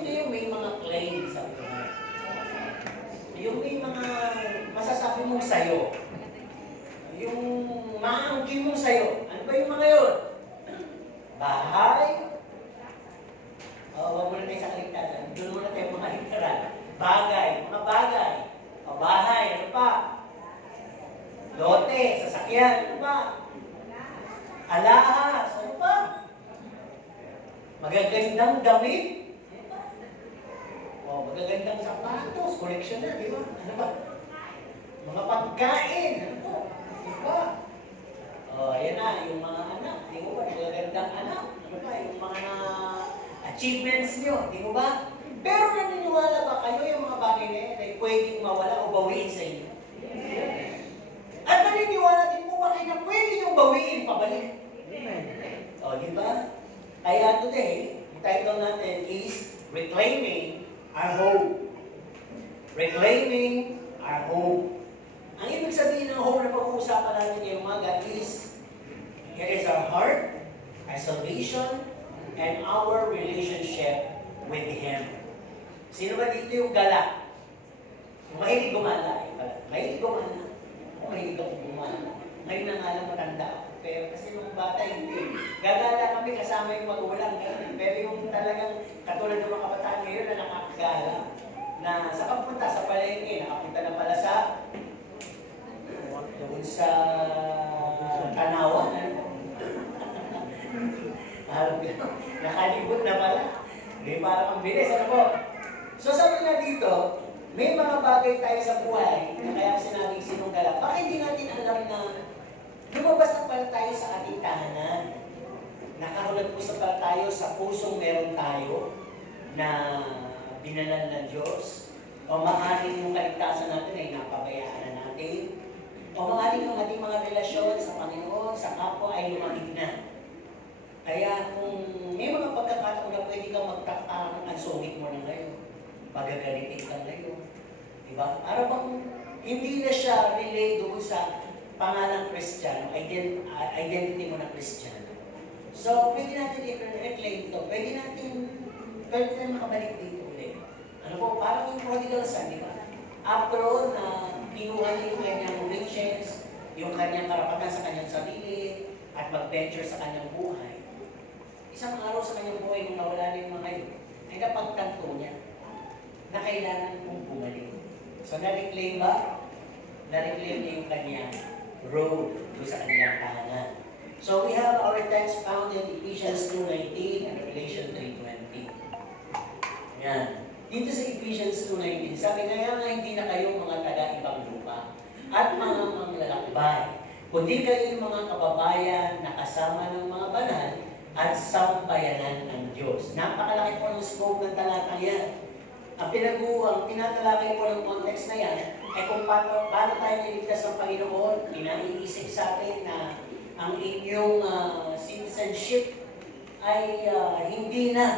dito yung may mga claims sa buhay. Yung may mga masasabi mong sayo. Yung maangkin mong sayo. Ano ba yung mga yun? Bahay. Huwag mo na tayo sa kaligtasan. Doon muna tayo mga literal. Bagay. Mga bagay. Bahay. Ano pa? Lote. Sasakyan. Ano pa? Alahas. Ano pa? Magagandang damit. Magagandang sapatos. Koleksyon na, di ba? Ano ba? Mga pagkain. Ano po? Ano ba? Ayan na, yung mga anak. Di mo ba? Magagandang anak. Ano ba? Yung mga achievements nyo. Di mo ba? Pero naniniwala ba kayo yung mga bagay na yan ay pwedeng mawala o bawiin sa inyo? At naniniwala din mo ba kayo na pwede yung bawiin pabalik? Di ba? Kaya today, yung title natin is Reclaiming Our Hope. Reclaiming our hope. Ang ibig sabihin ng hope na pag-uusapan natin ngayong umaga is, here is our heart, our salvation, and our relationship with Him. Sino ba dito yung gala? Mahilig gumala. Mahilig gumala. Mahilig gumala. Ngayon na nga lang matanda ako. Pero kasi nung bata, hindi. Gagala kami kasama yung magulang. Pero yung talagang katulad ng mga kabataan ngayon na nakakagala, na sa pagpunta sa palengke, nakapunta na pala sa doon sa Tanawan. Nakalibot na pala. Hindi parang ang bilis. Ano po? So sabi na dito, may mga bagay tayo sa buhay na kaya sinabing sinunggala. Bakit hindi natin alam na lumabas na pala tayo sa ating tahanan? Nakahulat po sa pala tayo sa pusong meron tayo na binalan ng Diyos. O maaaring yung kaligtasan natin ay napabayaan na natin. O maaaring yung ating mga relasyon sa Panginoon, sa kapwa ay lumahig na. Kaya kung may mga pagkakataon na pwede kang magtakang ang sungit mo na ngayon, magagalitin ka ngayon. Diba? Para bang hindi na siya relay doon sa pangalang Kristiyano, identity mo na Kristiyano. So, pwede natin i-reclaim ito. Pwede natin makabalik dito ulit. Ano po, parang yung prodigal son, di ba? After all, na kinuha niya yung kanyang riches, yung kanyang karapatan sa kanyang sarili, at mag-venture sa kanyang buhay. Isang araw sa kanyang buhay, nung nawala na yung mga yun, ay napagtanto niya na kailangan kong bumalik. So, na-reclaim ba? Na-reclaim niya yung kanyang road doon sa kanyang tahanan. So, we have our text found in Ephesians 2:19 and Revelation 3:20. Yan. Dito sa Ephesians 2:19, sabi kaya nga hindi na kayo mga taga-ibang lupa at mga manglalakbay, kundi kayo yung mga kababayan na kasama ng mga banal at sambayanan ng Diyos. Napakalaki po ng scope ng talatang yan. Ang tinatalakay po ng context na yan ay kung paano tayo niligtas ng Panginoon. Pinaiisip sa atin na ang inyong citizenship ay hindi na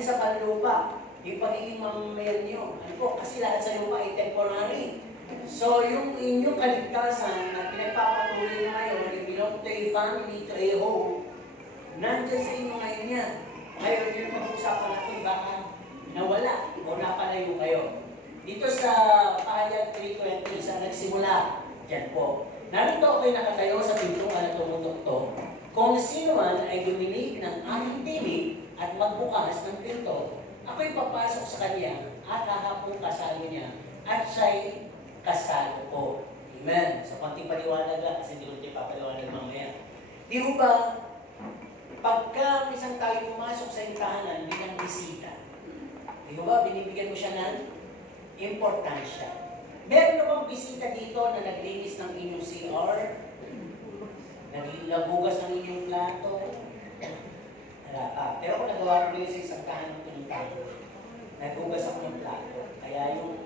sa panlupa. Yung pagiging mamamayan nyo. Ano po? Kasi lahat sa lupa ay temporary. So, yung inyong kaligtasan na pinagpapatuloy na ngayon, you belong to a family, to a home, nandyan sa inyo ngayon yan. Ngayon, yung pag-usapan natin, baka nawala o napalayo kayo. Dito sa Pahayag 3:20, sa nagsimula, dyan po. Narito ako'y nakatayo sa pintuan na tumutukto. Kung sino man ay duminig ng aking tinig at magbukas ng pinto, ako'y papasok sa kanya at hahapong kasalo niya at siya'y kasalo ko. Amen. So, konting paliwanag lang kasi hindi ko ito papaliwanag mamaya. Di ho ba, pagka isang tayo pumasok sa tahanan bilang bisita, di ho ba, binibigyan mo siya ng importansya. Meron na bang bisita dito na naglinis ng inyong CR? Naghugas ng inyong plato? Wala pa. Pero kung nagawa ko yun sa isang tahanan ng pinuntahan, naghugas ako ng plato. Kaya yung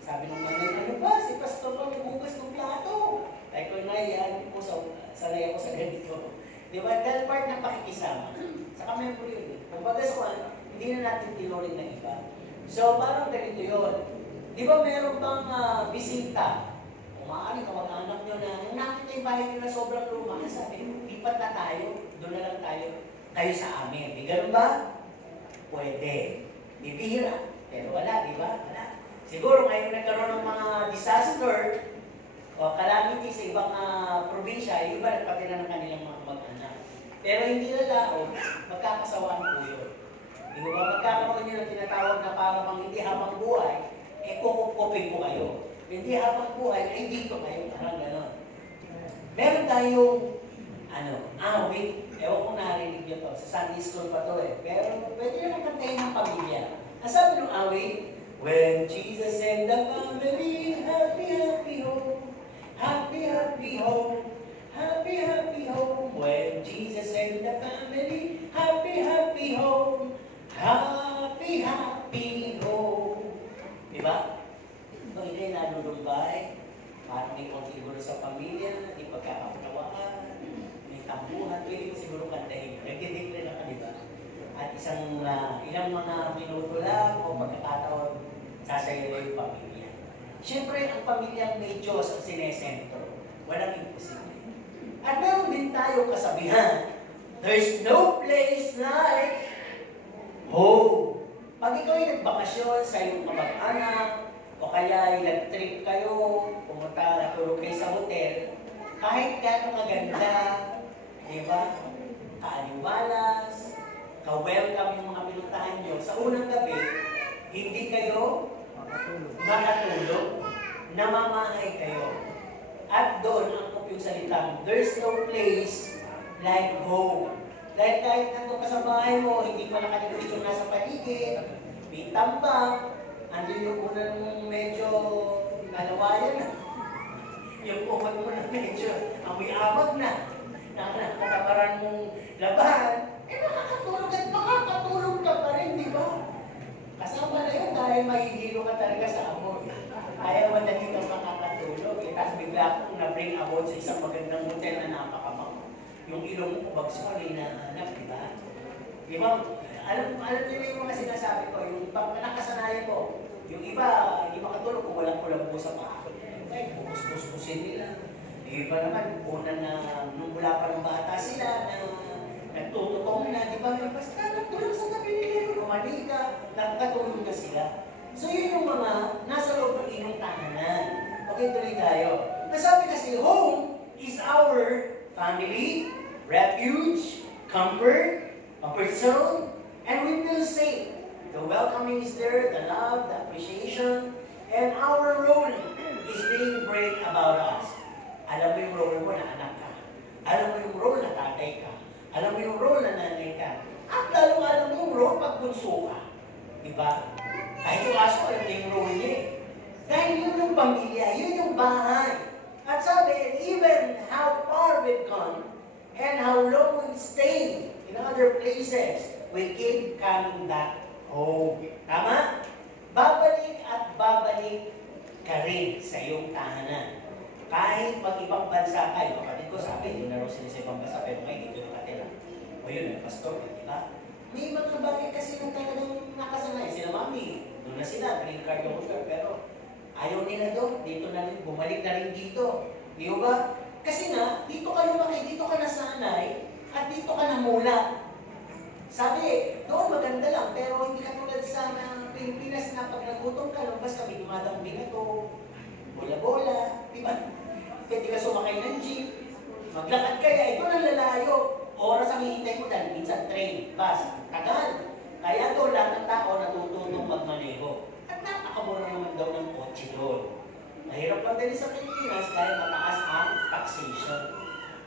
sabi ng nanay, ano ba? Si Pastor pa naghugas ng plato. Kaya ko na yan, sanay ako sa ganito. Di ba? Dahil part ng pakikisama. Sa kami po yun. Kung bagas ko, hindi na natin tinuring ng iba. So, parang ganito yun. Di ba meron bang bisita? Kung maaaring kamag-anak nyo na, nung nakita yung bahay nyo na sobrang luma, sabi, lipat na tayo, doon na lang tayo, kayo sa amin. Di ganun ba? Pwede. Bibihira. Pero wala, di ba? Wala. Siguro ngayon nagkaroon ng mga disaster o calamity sa ibang probinsya, yung iba nagpatira ng kanilang mga mag-anak. Pero hindi nalao, magkakasawaan po yun. Di ba? Magkakaroon yun ang tinatawag na parang hindi habang buhay, kukupin ko kayo. Hindi habang buhay, dito kayo. Parang gano'n. Meron tayong, awit. Ewan kung narinig nyo to. Sa Sunday school pa to eh. Pero pwede naman kantayin ng pamilya. Ang sabi ng awit, when Jesus and the family, happy, happy home. Happy, happy home. Happy, happy home. When Jesus and the family, happy, happy home. Happy, happy home. Diba? Kung ikay nalulumbay, parang may konti gulo sa pamilya, di pagkakapunawaan, may tambuhan, pwede mo siguro kantahin. Nagdideclare na ka, diba? At ilang mga minuto lang o pagkakataon, sasayo na yung pamilya. Siyempre, ang pamilyang may Diyos ang sinesentro. Walang imposible. At meron din tayo kasabihan, there's no place like home. Pag ikaw ay nagbakasyon sa iyong kamag-anak, o kaya nag-trip kayo, pumunta, natulog kayo sa hotel, kahit gano'ng maganda, di ba? Kaaliwalas, ka-welcome yung mga pinuntahan nyo. Sa unang gabi, hindi kayo makatulog, namamahay kayo. At doon, ang yung salitang, there's no place like home. Dahil kahit nandun ka sa bahay mo, hindi pa nakalimutin yung nasa paligid, may tambak, andun yung unan mong medyo nalawayan na. Yung uman mo na medyo amoy-abag na. Nakatabaran mong labahan, makakatulog at makakatulog ka pa rin, di ba? Kasama na yun dahil mahihilo ka talaga sa amoy. Ayaw madali kang makakatulog. Tapos bigla kong na-bring about sa isang magandang hotel na napakabango. Yung ilong mo, bagso, ay nahanap, di ba? Di ba? Alam nyo yung mga sinasabi ko, yung nakasanayan ko, yung iba, hindi makatulog kung walang kulambo sa paa. Ay, bubus-bus-busin nila. Yung iba naman, una na, nung mula pa ng bata sila, na nagtututong na, di ba? Basta nagtulog sa gabi nila, kumanika, nagkatulog na sila. So yun yung mga nasa loob ng inyong tahanan. Okay, tuloy tayo. Nasabi kasi, home is our family, refuge, comfort, zone, and we feel safe. The welcoming is there, the love, the appreciation, and our role is being brave about us. Alam mo yung role mo na anak ka. Alam mo yung role na tatay ka. Alam mo yung role na nanay ka. At lalo alam mo yung role pag bunso ka. Diba? Kahit yung aso, alam mo yung role niya eh. Dahil yun yung pamilya, yun yung bahay. At sabi, even how far we've gone, and how long we've stayed in other places, we keep coming back home. Tama? Babalik at babalik ka rin sa iyong tahanan. Kahit pag ibang bansa kayo, kapatid ko sabi, hindi na rin sila sa ibang bansa, pero ngayon dito nakatira. O yun, pastor, di ba? May mga bagay kasi na talagang nakasanay. Sila mami, doon na sila, green card yung hotel, pero ayaw nila doon, dito na rin, bumalik na rin dito. Di ba? Kasi nga, dito ka lumaki, dito ka nasanay, at dito ka namula. Sabi, doon maganda lang, pero hindi ka tulad sa Pilipinas na pag nagutom ka, lumabas kami dumadang binato, bola-bola, di ba? Pwede ka sumakay ng jeep, maglakad kaya, ito ang lalayo. Oras ang hihintay mo dahil minsan train, bus, tagal. Kaya doon lahat ng tao natututong magmaneho. At napakamura naman daw ng kotse doon. Mahirap lang din sa Pilipinas dahil mataas ang taxation.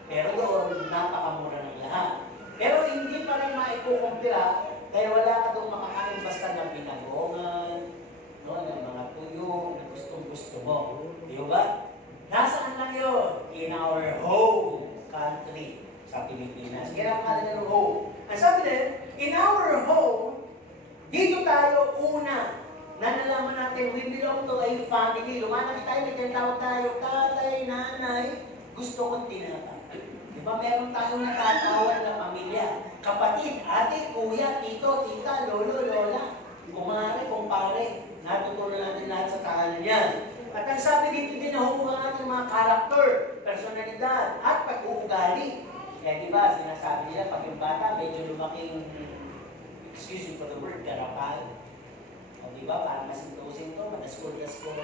Pero doon, napakamura ng lahat. Pero hindi pa rin maikukumpira dahil wala ka doon makakain basta ng pinagongan, no, ng mga tuyo na gustong-gusto mo. Di ba? Nasaan lang yun? In our home country sa Pilipinas. Kaya ang kala ng home. Ang sabi din, in our home, dito tayo una na nalaman natin, we belong to a family. Lumanaki tayo, may tinatawag tayo, tatay, nanay, gusto kong tinatawag. Diba meron tayong natatawan na pamilya? Kapatid, ate, kuya, tito, tita, lolo, lola, kumare, kumpare. Natutunan natin lahat sa tahanan yan. At ang sabi dito din na humuha natin mga karakter, personalidad, at pag-uugali. Kaya diba, sinasabi nila, pag yung bata, medyo lumaking, excuse me for the word, garapal. ba? Parang masinto-sinto, madaskol-daskol.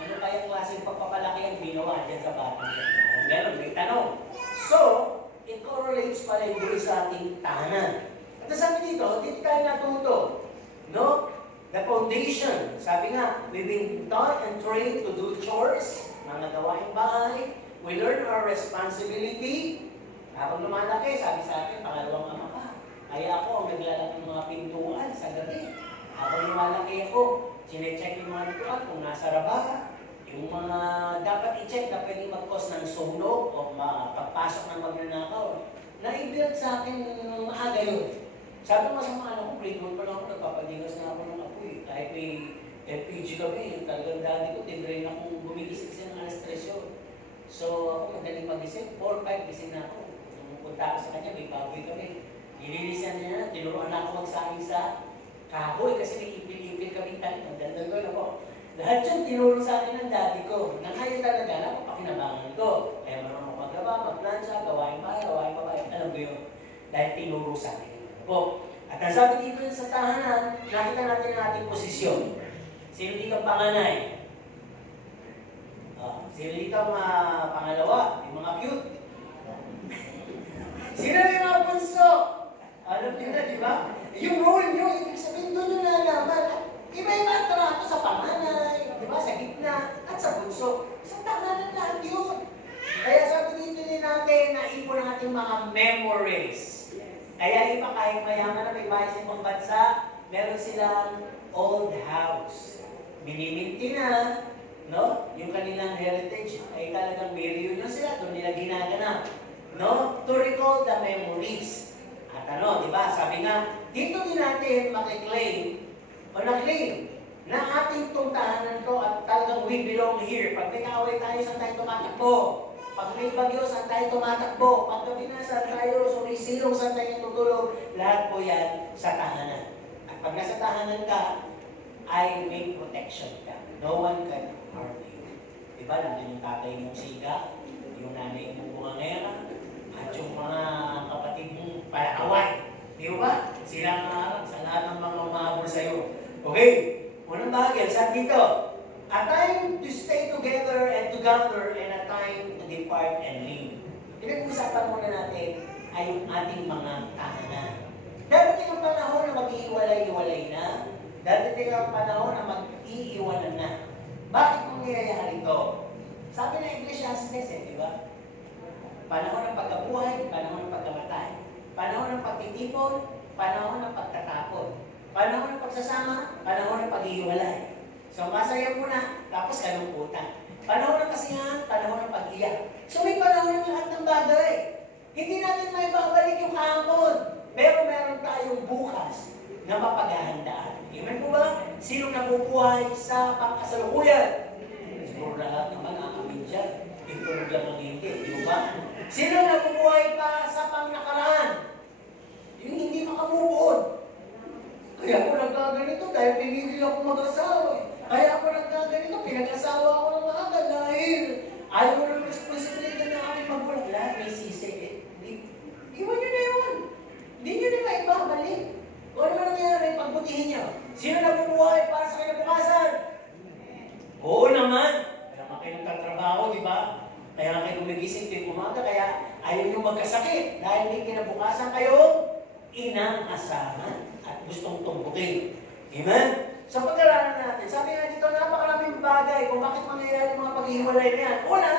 Ano kaya klaseng pagpapalaki ang ginawa dyan sa batang yan? Parang gano'n, may tanong. So, it correlates pala yung sa ating tahanan. At sabi dito tayo natuto. No? The foundation. Sabi nga, we've been taught and trained to do chores, mga gawaing bahay. We learn our responsibility. Habang lumalaki, sabi sa akin, pangalawang ama ka. Kaya ako ang naglalak ng mga pintuan sa gabi. Habang lumalaki ako, sinecheck yung mga pintuan kung nasa raba. Yung mga dapat i-check na pwedeng mag-cause ng sunog o pagpasok ng magnanakaw. Na-build sa akin maaga yun. Sabi mo sa mga anak ko, grade 1 pa lang ako, nagpapadigas na ako ng apoy. Kahit may LPG kami, talagang dati ko, tinrain akong gumigising siya ng alas 3 yun. So ako madaling magising, 4-5 gising na ako. Nung punta ako sa kanya, may baboy kami. Nililisan niya, tinuruan na ako magsaing sa kahoy kasi may ipil-ipil kami tayo. Magdaldal ko na po. Lahat yun tinuro sa akin ng daddy ko. Na ngayon talaga na pakinabangan ko. Kaya marunong ako maglaba, magplansya, gawain bahay. Alam mo yun? Dahil tinuro sa akin. Po. At ang sabi dito sa tahanan, nakita natin ang ating posisyon. Sino dito ang panganay? Sino dito ang pangalawa? Yung mga cute. Sino yung mga bunso? Alam niyo na, di ba? Yung role nyo, ibig sabihin doon nyo nalaman. Iba-iba ang trato sa panganay, di ba? Sa gitna, at sa bunso. Sa tahanan lahat yun. Kaya sabi dito din natin, naipon ang ating mga memories. Kaya iba kahit mayaman na may bahay sa ibang bansa, meron silang old house. Miniminti na, no? Yung kanilang heritage ay talagang may reunion sila, doon nila ginaganap. No? To recall the memories. At ano, di ba? Sabi nga, dito din natin makiklaim o na-claim na ating tungtahanan ko at talagang we belong here. Pag may kaaway tayo, saan tayo tumatakbo? Pag may bagyo, saan tayo tumatakbo? Pag gabi na, saan tayo sumisilong, saan tayo tutulog? Lahat po yan sa tahanan. At pag nasa tahanan ka, ay may protection ka. No one can harm you. Diba? Nandun yung tatay mong siga, yung nanay mong bungangera, at yung mga kapatid mong palakaway. Di ba? Sila nga sa lahat ng mga umahabol sa'yo. Okay, unang bahagi, sabi dito, a time to stay together and to gather and a time to depart and leave. Pinag-usapan muna natin ay yung ating mga tahanan. Darating ang panahon na mag-iiwalay-iwalay na. Darating ang panahon na mag-iiwanan na. Bakit mangyayari ito? Sabi ng Ecclesiastes, di ba? Panahon ng pagkabuhay, panahon ng pagkamatay. Panahon ng pagtitipon, panahon ng pagtatapon. Panahon ng pagsasama, panahon ng pag-iiwalay. So, masaya muna, tapos kalungkutan. Panahon ng kasiyahan, panahon ng pag-iyak. So, may panahon ng lahat ng bagay. Hindi natin may babalik yung kahapon. Pero meron tayong bukas na mapaghahandaan. Amen po ba? Sino nabubuhay sa pangkasalukuyan? Siguro lahat naman aamin dyan. Itulog lang ang hindi, di ba? Sino nabubuhay pa sa pangnakaraan? Yung hindi makamukod. Kaya ako nagkaganito dahil pinigil ako mag-asawa. Kaya ako nagkaganito, pinag-asawa ako ng maaga dahil ayaw mo ng responsibility na aking magbulat. Lahat may sisi. Iwan nyo na yun. Hindi nyo na maibabalik. Kung ano nangyari, pagbutihin nyo. Sino nabubuhay para sa kinabukasan? Oo naman. Kaya nga kayo nagtatrabaho, di ba? Kaya nga kayo gumigising tuwing umaga, kaya ayaw nyo magkasakit. Dahil may kinabukasan kayong inaasahan at gustong tumbukin. Amen? Sa pag-aralan natin, sabi nga dito, napakaraming bagay kung bakit mangyayari mga paghihiwalay na yan. Una,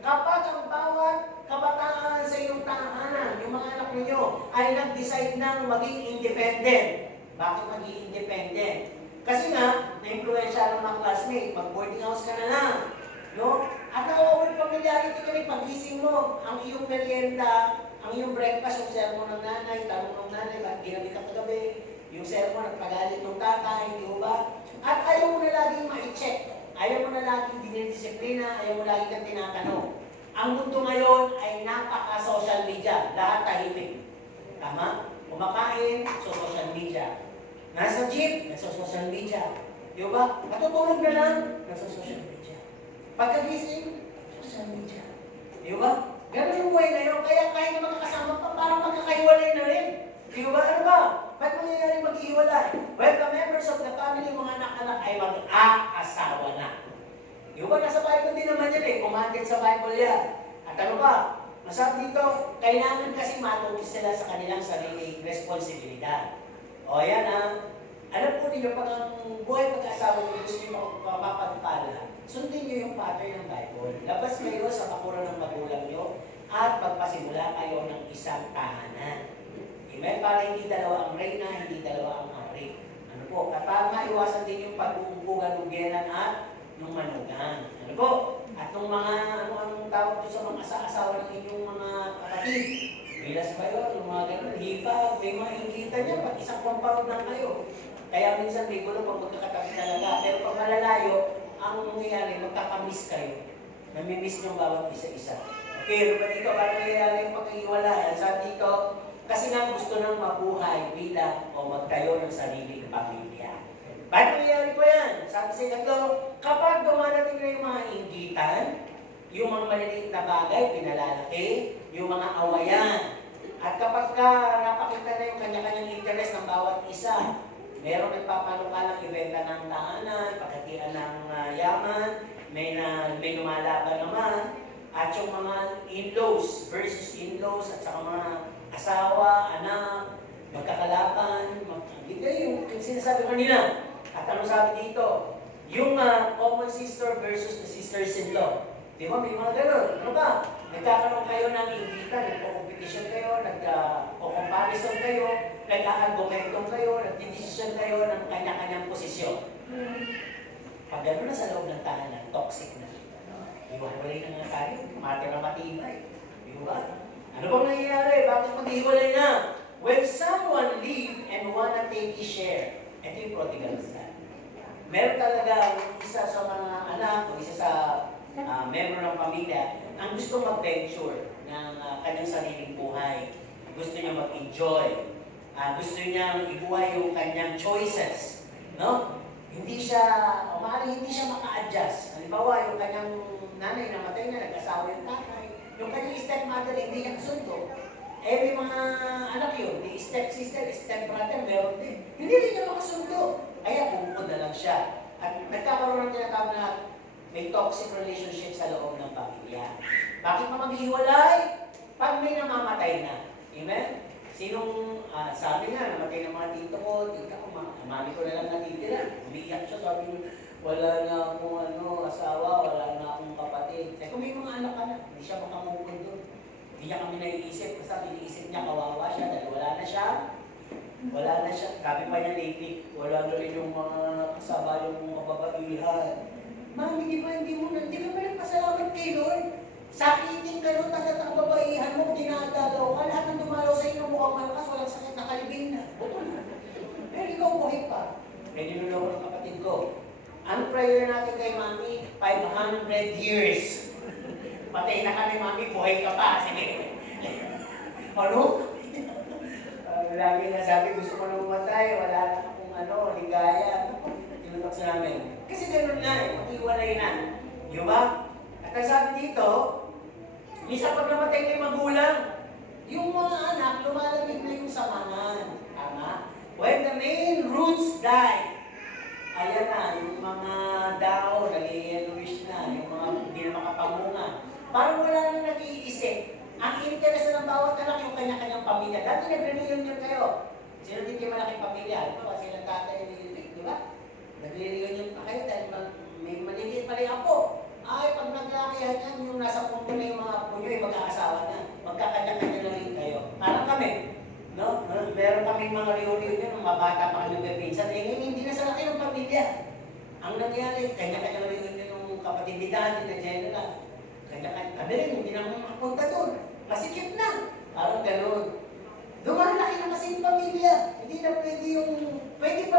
kapag ang bawat kabataan sa iyong tahanan, yung mga anak ninyo, ay nag-decide na maging independent. Bakit maging independent? Kasi nga, na-influensya ng mga classmate, mag-boarding house ka na lang. No? At nakawawal familiarity ka rin, pag-gising mo, ang iyong merienda, ang iyong breakfast, yung sermon ng nanay, tanong ng nanay, bakit ginabi ka kagabi, yung sermon, nagpagalit ng tatay, di ba? At ayaw mo na laging ma-check. Ayaw mo na laging dinidisiplina, ayaw mo laging kang tinatanong. Ang mundo ngayon ay napaka-social media. Lahat tahimik. Tama? Kumakain, so social media. Nasa jeep, nasa social media. Di ba? Matutulog na lang, nasa social media. Pagkagising, social media. Di ba? Ganun yung buhay ngayon. Kaya kahit na magkakasama pa, parang magkakaiwalay na rin. Di ba? Ano ba? Ba't mangyayari mag-iwalay? Well, the members of the family, mga anak-anak ay mag-aasawa na. Yung ba, nasa Bible din naman yan eh. Commanded sa Bible yan. At ano ba? Masabi dito, kailangan kasi matuto sila sa kanilang sarili responsibilidad. O yan ha. Alam po ninyo, pag ang buhay pag-asawa nyo gusto nyo mapagpala, sundin nyo yung pattern ng Bible. Labas kayo sa bakuran ng magulang nyo at magpasimula kayo ng isang tahanan. Amen? Para hindi dalawa ang reyna, hindi dalawa ang hari. Ano po? At para maiwasan din yung pag-uumpugan ng genan at ng manugang. Ano po? At nung mga, anong tawag doon sa mga asawa ng inyong mga kapatid, bilas ba yun? Yung mga ganun, hipag, may mga inggitan niya, pag isang compound lang kayo. Kaya minsan may gulo pag magkakatabi talaga. Pero pag malalayo, ang nangyayari, magkakamiss kayo. Namimiss nyo bawat isa-isa. Okay, pero dito, parang nangyayari yung pag-iwalayan. Sabi dito, kasi nga gusto nang mabuhay bilang o magtayo ng sariling pamilya. Paano nangyayari po yan? Sabi sa ikatlo, kapag dumarating na yung mga inggitan, yung mga maliliit na bagay, pinalalaki, yung mga awayan, at kapag napakita na yung kanya-kanyang interest ng bawat isa, merong nagpapanukalang ibenta ng tahanan, pagkatian ng yaman, may lumalaban naman, at yung mga in-laws versus in-laws, at saka mga asawa, anak, magkakalaban, yung sinasabi ko nila. At ano sabi dito? Yung common sister versus the sisters-in-law. Di ba? May mga gano'n. Ano ba? Nagkakaroon kayo ng inggitan, nagko-competition kayo, nagko-comparison kayo, nag-a-argumentum kayo, nag-decision kayo ng kanya-kanyang posisyon. Pag gano'n na sa loob ng tahanan, toxic na. Iwalay na nga tayo, matter na matibay. Di ba? Ano bang nangyayari? Bakit mag-iwalay na? When someone leave and wanna take his share, ito yung prodigal son. Meron talaga isa sa mga anak o isa sa member ng pamilya ang gusto mag-venture ng kanyang sariling buhay. Gusto niya mag-enjoy. Gusto niya ibuhay yung kanyang choices. No? Hindi siya, o maaaring hindi siya maka-adjust. Halimbawa, yung kanyang nanay namatay na, nag-asawa yung tatay. Yung kanyang stepmother, hindi niya kasundo. May mga anak yun, may step-sister, step-brother, meron din. Hindi rin niya makasundo. Kaya bumukod na lang siya. At nagkakaroon ng tinatawag na may toxic relationship sa loob ng pamilya. Bakit pa maghiwalay? Pag may namamatay na. Amen? Sinong, sabi nga, namatay ng mga tito ko, tita ko, mami ko na lang natitira. Umiiyak siya, sabi niyo, wala na akong asawa, wala na akong kapatid. Kung may mga anak ka na, hindi siya makamukod doon. Hindi niya kami naiisip, basta iniisip niya, kawawa siya, dahil wala na siya. Wala na siya. Sabi pa niya lately, wala na rin yung mga kasama, yung mga babaihan. Mami, di ba hindi mo na, di ba nagpasalamat kay Lord? Sakitin ka nun, tatatang babaihan mo, dinadalaw ka, lahat ng dumalaw sa inyo mukhang malakas, walang sakit, nakalibing na. Buto na. Pero ikaw buhay pa. Kaya nilulaw ng kapatid ko. Ang prayer natin kay Mami, 500 years. Patay na kami, Mami, buhay ka pa. Sige. Ano? Lagi na sabi, gusto ko na umatay, wala na akong ligaya. Tinutok sa namin. Kasi gano'n nga eh, mag-iwalay na. Di ba? At ang sabi dito, minsan pag namatay na yung magulang, yung mga anak, lumalamig na yung samahan. Tama? When the main roots die, ayan na, yung mga dao, nag-i-yellowish na, yung mga hindi na makapamunga. Parang wala nang nag-iisip. Ang interest ng bawat anak yung kanya-kanyang pamilya. Dati nagre-reunion kayo. Sino din yung malaking pamilya? Ano ba? Silang tatay ni di ba? Nagre-reunion pa kayo dahil may maliliit pala yung apo. Ay, pag naglakihan yan, yung nasa punto na yung mga apo nyo, yung mag-aasawa na. Magkakanya-kanya na rin kayo. Parang kami. No? Meron kaming mga reunion, mga bata pa kami nagpipinsan. Hindi na sa laki ng pamilya. Ang nangyari, kanya-kanya reunion ng kapatid ni Daddy na general. Kanya-kanya. Kami rin, hindi na kami makapunta doon. Masikip na. Parang gano'n. Lumalaki na kasi yung pamilya. Hindi na pwede pwede pa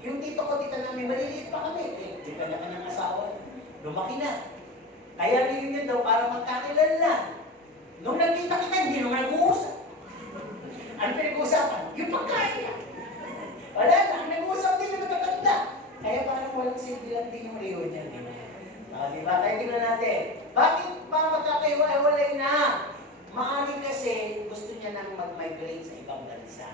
yung tito ko, tita namin, maliliit pa kami. Di kanya-kanyang asawa. Lumaki na. Kaya rin yun daw para magkakilala. Nung nagkita kita, hindi naman nag-uusap. Ano pinag-uusapan? Yung pagkain na. Wala na. Ang nag-uusap din yung magkakanda. Kaya parang walang silbi lang din yung reunion. Diba? Kaya tingnan natin. Bakit pa magkakaiwalay na? Maaaring kasi gusto niya nang mag-migrate sa ibang bansa.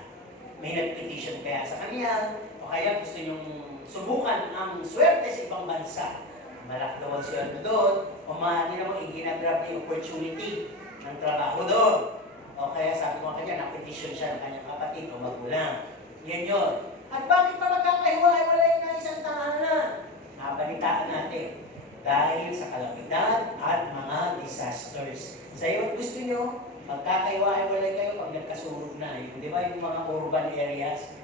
May nag-petition kaya sa kanya, o o kaya gusto nyong subukan ang swerte sa ibang bansa, malaki daw ang swerte doon, o maaari naman i-ginagrab na yung opportunity ng trabaho doon. O kaya sabi ko kanya, na-petition siya ng kanyang kapatid o magulang. Yan yun. At bakit pa magkakahiwa-hiwalay na isang tahanan? Nabalitaan natin. Dahil sa kalamidad at mga disasters. Sa iyo, gusto nyo, magkakahiwa-hiwalay kayo pag nagkasurog na. Yung, di ba yung mga urban areas?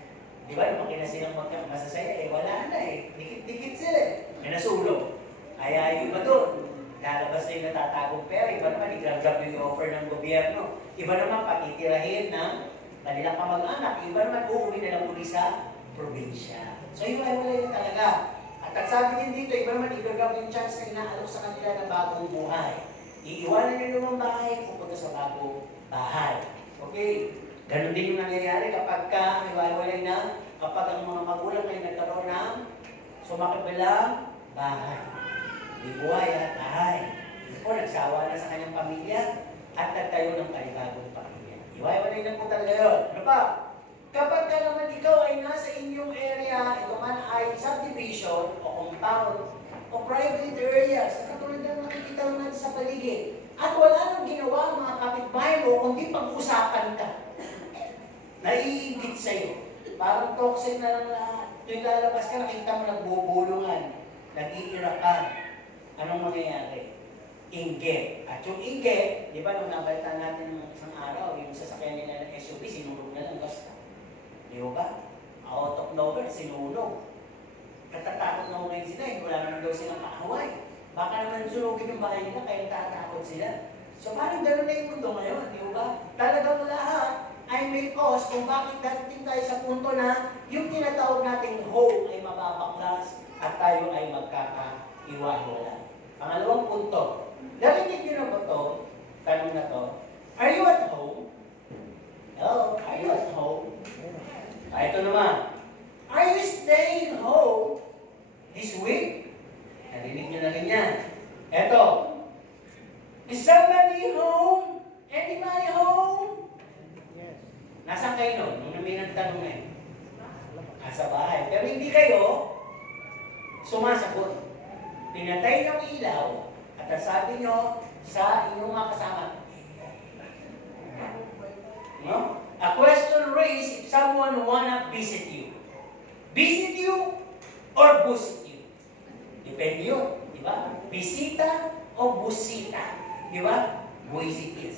Di ba, lumaki na silang masasaya, wala na dikit-dikit sila may nasulong. Kaya yung iba doon, lalabas na yung natatagong pera, iba naman, i-grab yung offer ng gobyerno. Iba naman, patitirahin ng kanilang kamag-anak. Iba naman, uuwi na lang uli sa probinsya. So, yung wala yun talaga. At ang sabi din dito, iba naman, i-grab yung chance na inaalok sa kanila ng bagong buhay. Iiwanan nyo lumang bahay, pupunta sa bagong bahay. Okay? Ganon din yung nangyayari kapag hiwa-hiwalay na, kapag ang mga magulang ay nagkaroon ng sumakabilang bahay. Di buhay at bahay. O nagsawa na sa kanyang pamilya at nagtayo ng panibagong pamilya. Hiwa-hiwalay na po talaga yun. Ano pa? Kapag ka naman ikaw ay nasa inyong area, ito man ay subdivision o compound o private areas, na katulad na nakikita naman sa paligid, at wala nang ginawa ang mga kapitbahay mo, kundi pag-usapan ka. Naiingit sa'yo. Parang toxic na lang lahat. Tuwing lalabas ka, nakita mo nagbubulungan, nag-iira ka. Anong mangyayari? Inggit. At yung inggit, di ba nung nabalitan natin ng isang araw, yung sasakyan nila ng SUV, sinulog na lang basta. Di ba? Out of nowhere, sinulog. Natatakot na ngayon sila, wala naman daw silang kaaway. Baka naman sunugin yung bahay nila, kaya natatakot sila. So parang gano'n na yung mundo ngayon, di ba? Talagang lahat ay may cause kung bakit dating tayo sa punto na yung tinatawag nating hope ay mababaklas at tayo ay magkakaiwa-hiwala. Pangalawang punto, narinig nyo na ba ito? Tanong na to. Are you at home? Hello? Are you at home? Ito naman. Are you staying home this week? Narinig nyo na rin yan. Ito. Is somebody home? Anybody home? Yes. Nasaan kayo nun? Nung may nagtanong na yun? Nasa bahay. Pero hindi kayo sumasagot. Pinatay ng ilaw at ang sabi nyo sa inyong mga kasama. No? A question raised if someone wanna visit you. Visit you or busit you? Depende yun. Di ba? Bisita o busita. Di ba? Buisit yun,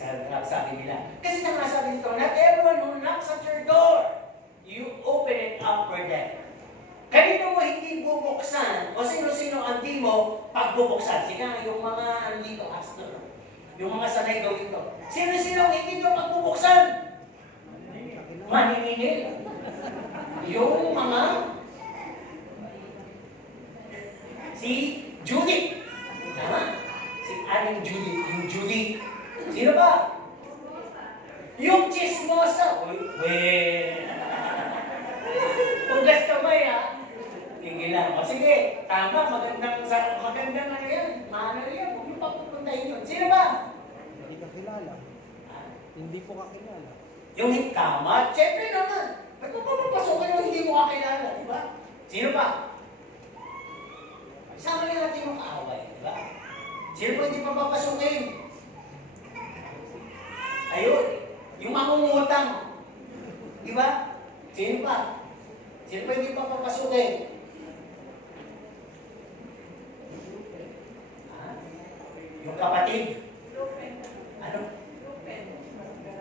sabi nila. Kasi sabi nito, not everyone who knocks at your door, you open it up for them. Kanino mo hindi bubuksan, o sino-sino ang di mo pagbubuksan? Sina, yung mga andito, pastor, yung mga sanay gawin to. Sino-sino ang hindi nyo pagbubuksan? Maniningil. Yung mga si Judith. Tama? Si Aling Judith. Yung Judith. Sino ba? Yung chismosa. Tugas kamay ha. Tingin lang. O sige, tama. Magandang ano yan. Maano yan. Huwag yung papupuntahin yun. Sino ba? Hindi ka kilala. Hindi po kakilala. Yung tama. Siyempre naman. Ba't mo papapasukin yung hindi mo kakilala? Diba? Sino ba? Sama na natin yung kaaway. Diba? Sino ba hindi papapasukin? Ayun. Yung mangungutang. Diba? Sino pa? Sino pa hindi papapasukin? Ha? Yung kapatid? Ano?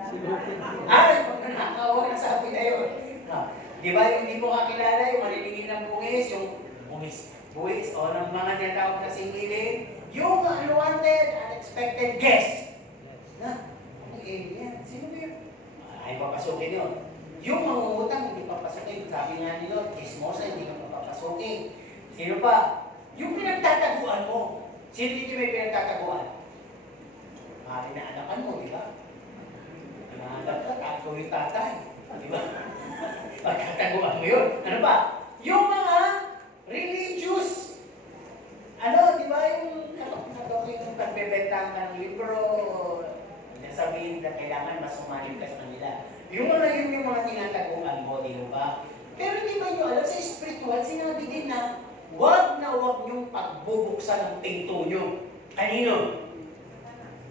Si Lupin. Ay, nakakawa na sabi na yun. Di ba yung hindi mo kakilala, yung maniningin ng bungis, yung buwis, o ng mga tinatawag na singilin, yung unwanted, unexpected guest. Na, yan. Sino ba yun? Ay, papasukin yun. Yung mangungutang, hindi papasukin. Sabi nga nila, chismosa, hindi ka papasukin. Sino pa? Yung pinagtataguan mo. Sino dito may pinagtataguan? Inaanakan mo, di ba? Inaanak ka, tago yung tatay. Di ba? Pagkataguan mo yun. Ano ba? Yung mga religious, di ba yung pagbebentang ng libro, sabihin na kailangan mas umalim ka sa kanila. Yung mga tinataguan mo, di ba? Pero di ba nyo alam, sa spiritual, sinabi din na huwag niyong pagbubuksan ng pinto nyo. Kanino?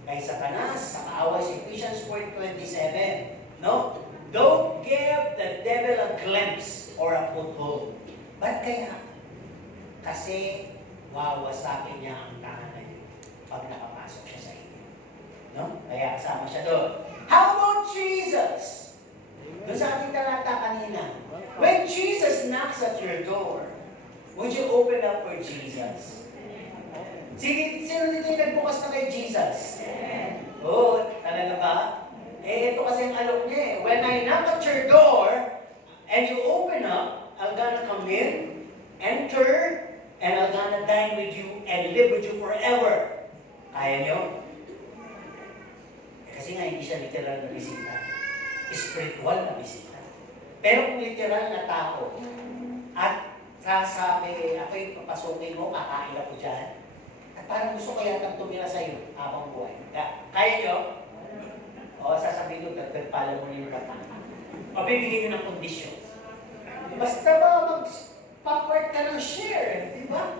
Kay Satanas, sa kaaway sa Ephesians 4:27. No? Don't give the devil a glimpse or a foothold. Ba't kaya? Kasi wawasakin niya ang tahanan niyo pag nakapasok siya sa inyo. No? Kaya kasama siya doon. How about Jesus? Doon sa ating talata kanina. When Jesus knocks at your door, would you open up for Jesus? Sino dito yung nagbukas na kay Jesus? Oh, talaga ba? Ito kasi ang alok niya eh. When I knock at your door, and you open up, I'm gonna come in, enter, and I'm gonna dine with you and live with you forever. Kaya niyo? Kasi nga hindi siya literal na bisita. Spiritual na bisita. Pero kung literal na tao, at sasabi, ako'y papasukin mo, kakain ako dyan, at parang gusto kaya kang tumira sa'yo habang buhay. Kaya nyo? O sasabihin ko, dagdag pala mo nyo ng o bibigyan nyo ng kondisyon. Basta ba mag-part ka ng share, di ba?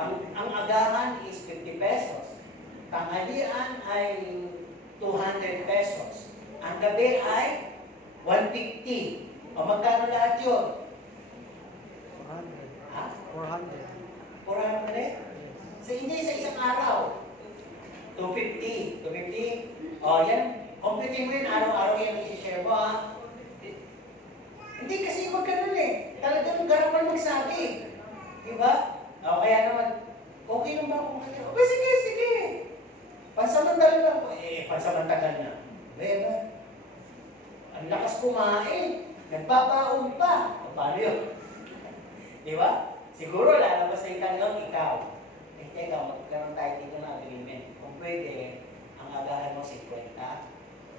Ang agahan is 50 pesos. Tanghalian ay 200 pesos. Ang gabi ay 150. O magkano lahat yun? 400. Ha? 400. 400 eh? Sa hindi sa isang araw. 250. 250. O yan. Computing mo yun. Araw-araw yan isi-share mo ha. Hindi kasi wag ganun eh. Talagang garapan magsabi. Diba? O kaya naman, okay lang ba kung kaya? O sige, sige. Pansamantala lang po. Pansamantala na. Diba? Ang lakas kumain. Nagpapaon pa. O paano yun? Diba? Siguro lalabas na itanong ikaw. Teka, magkaroon tayo dito ng agreement. Kung pwede, ang agahan mo 50.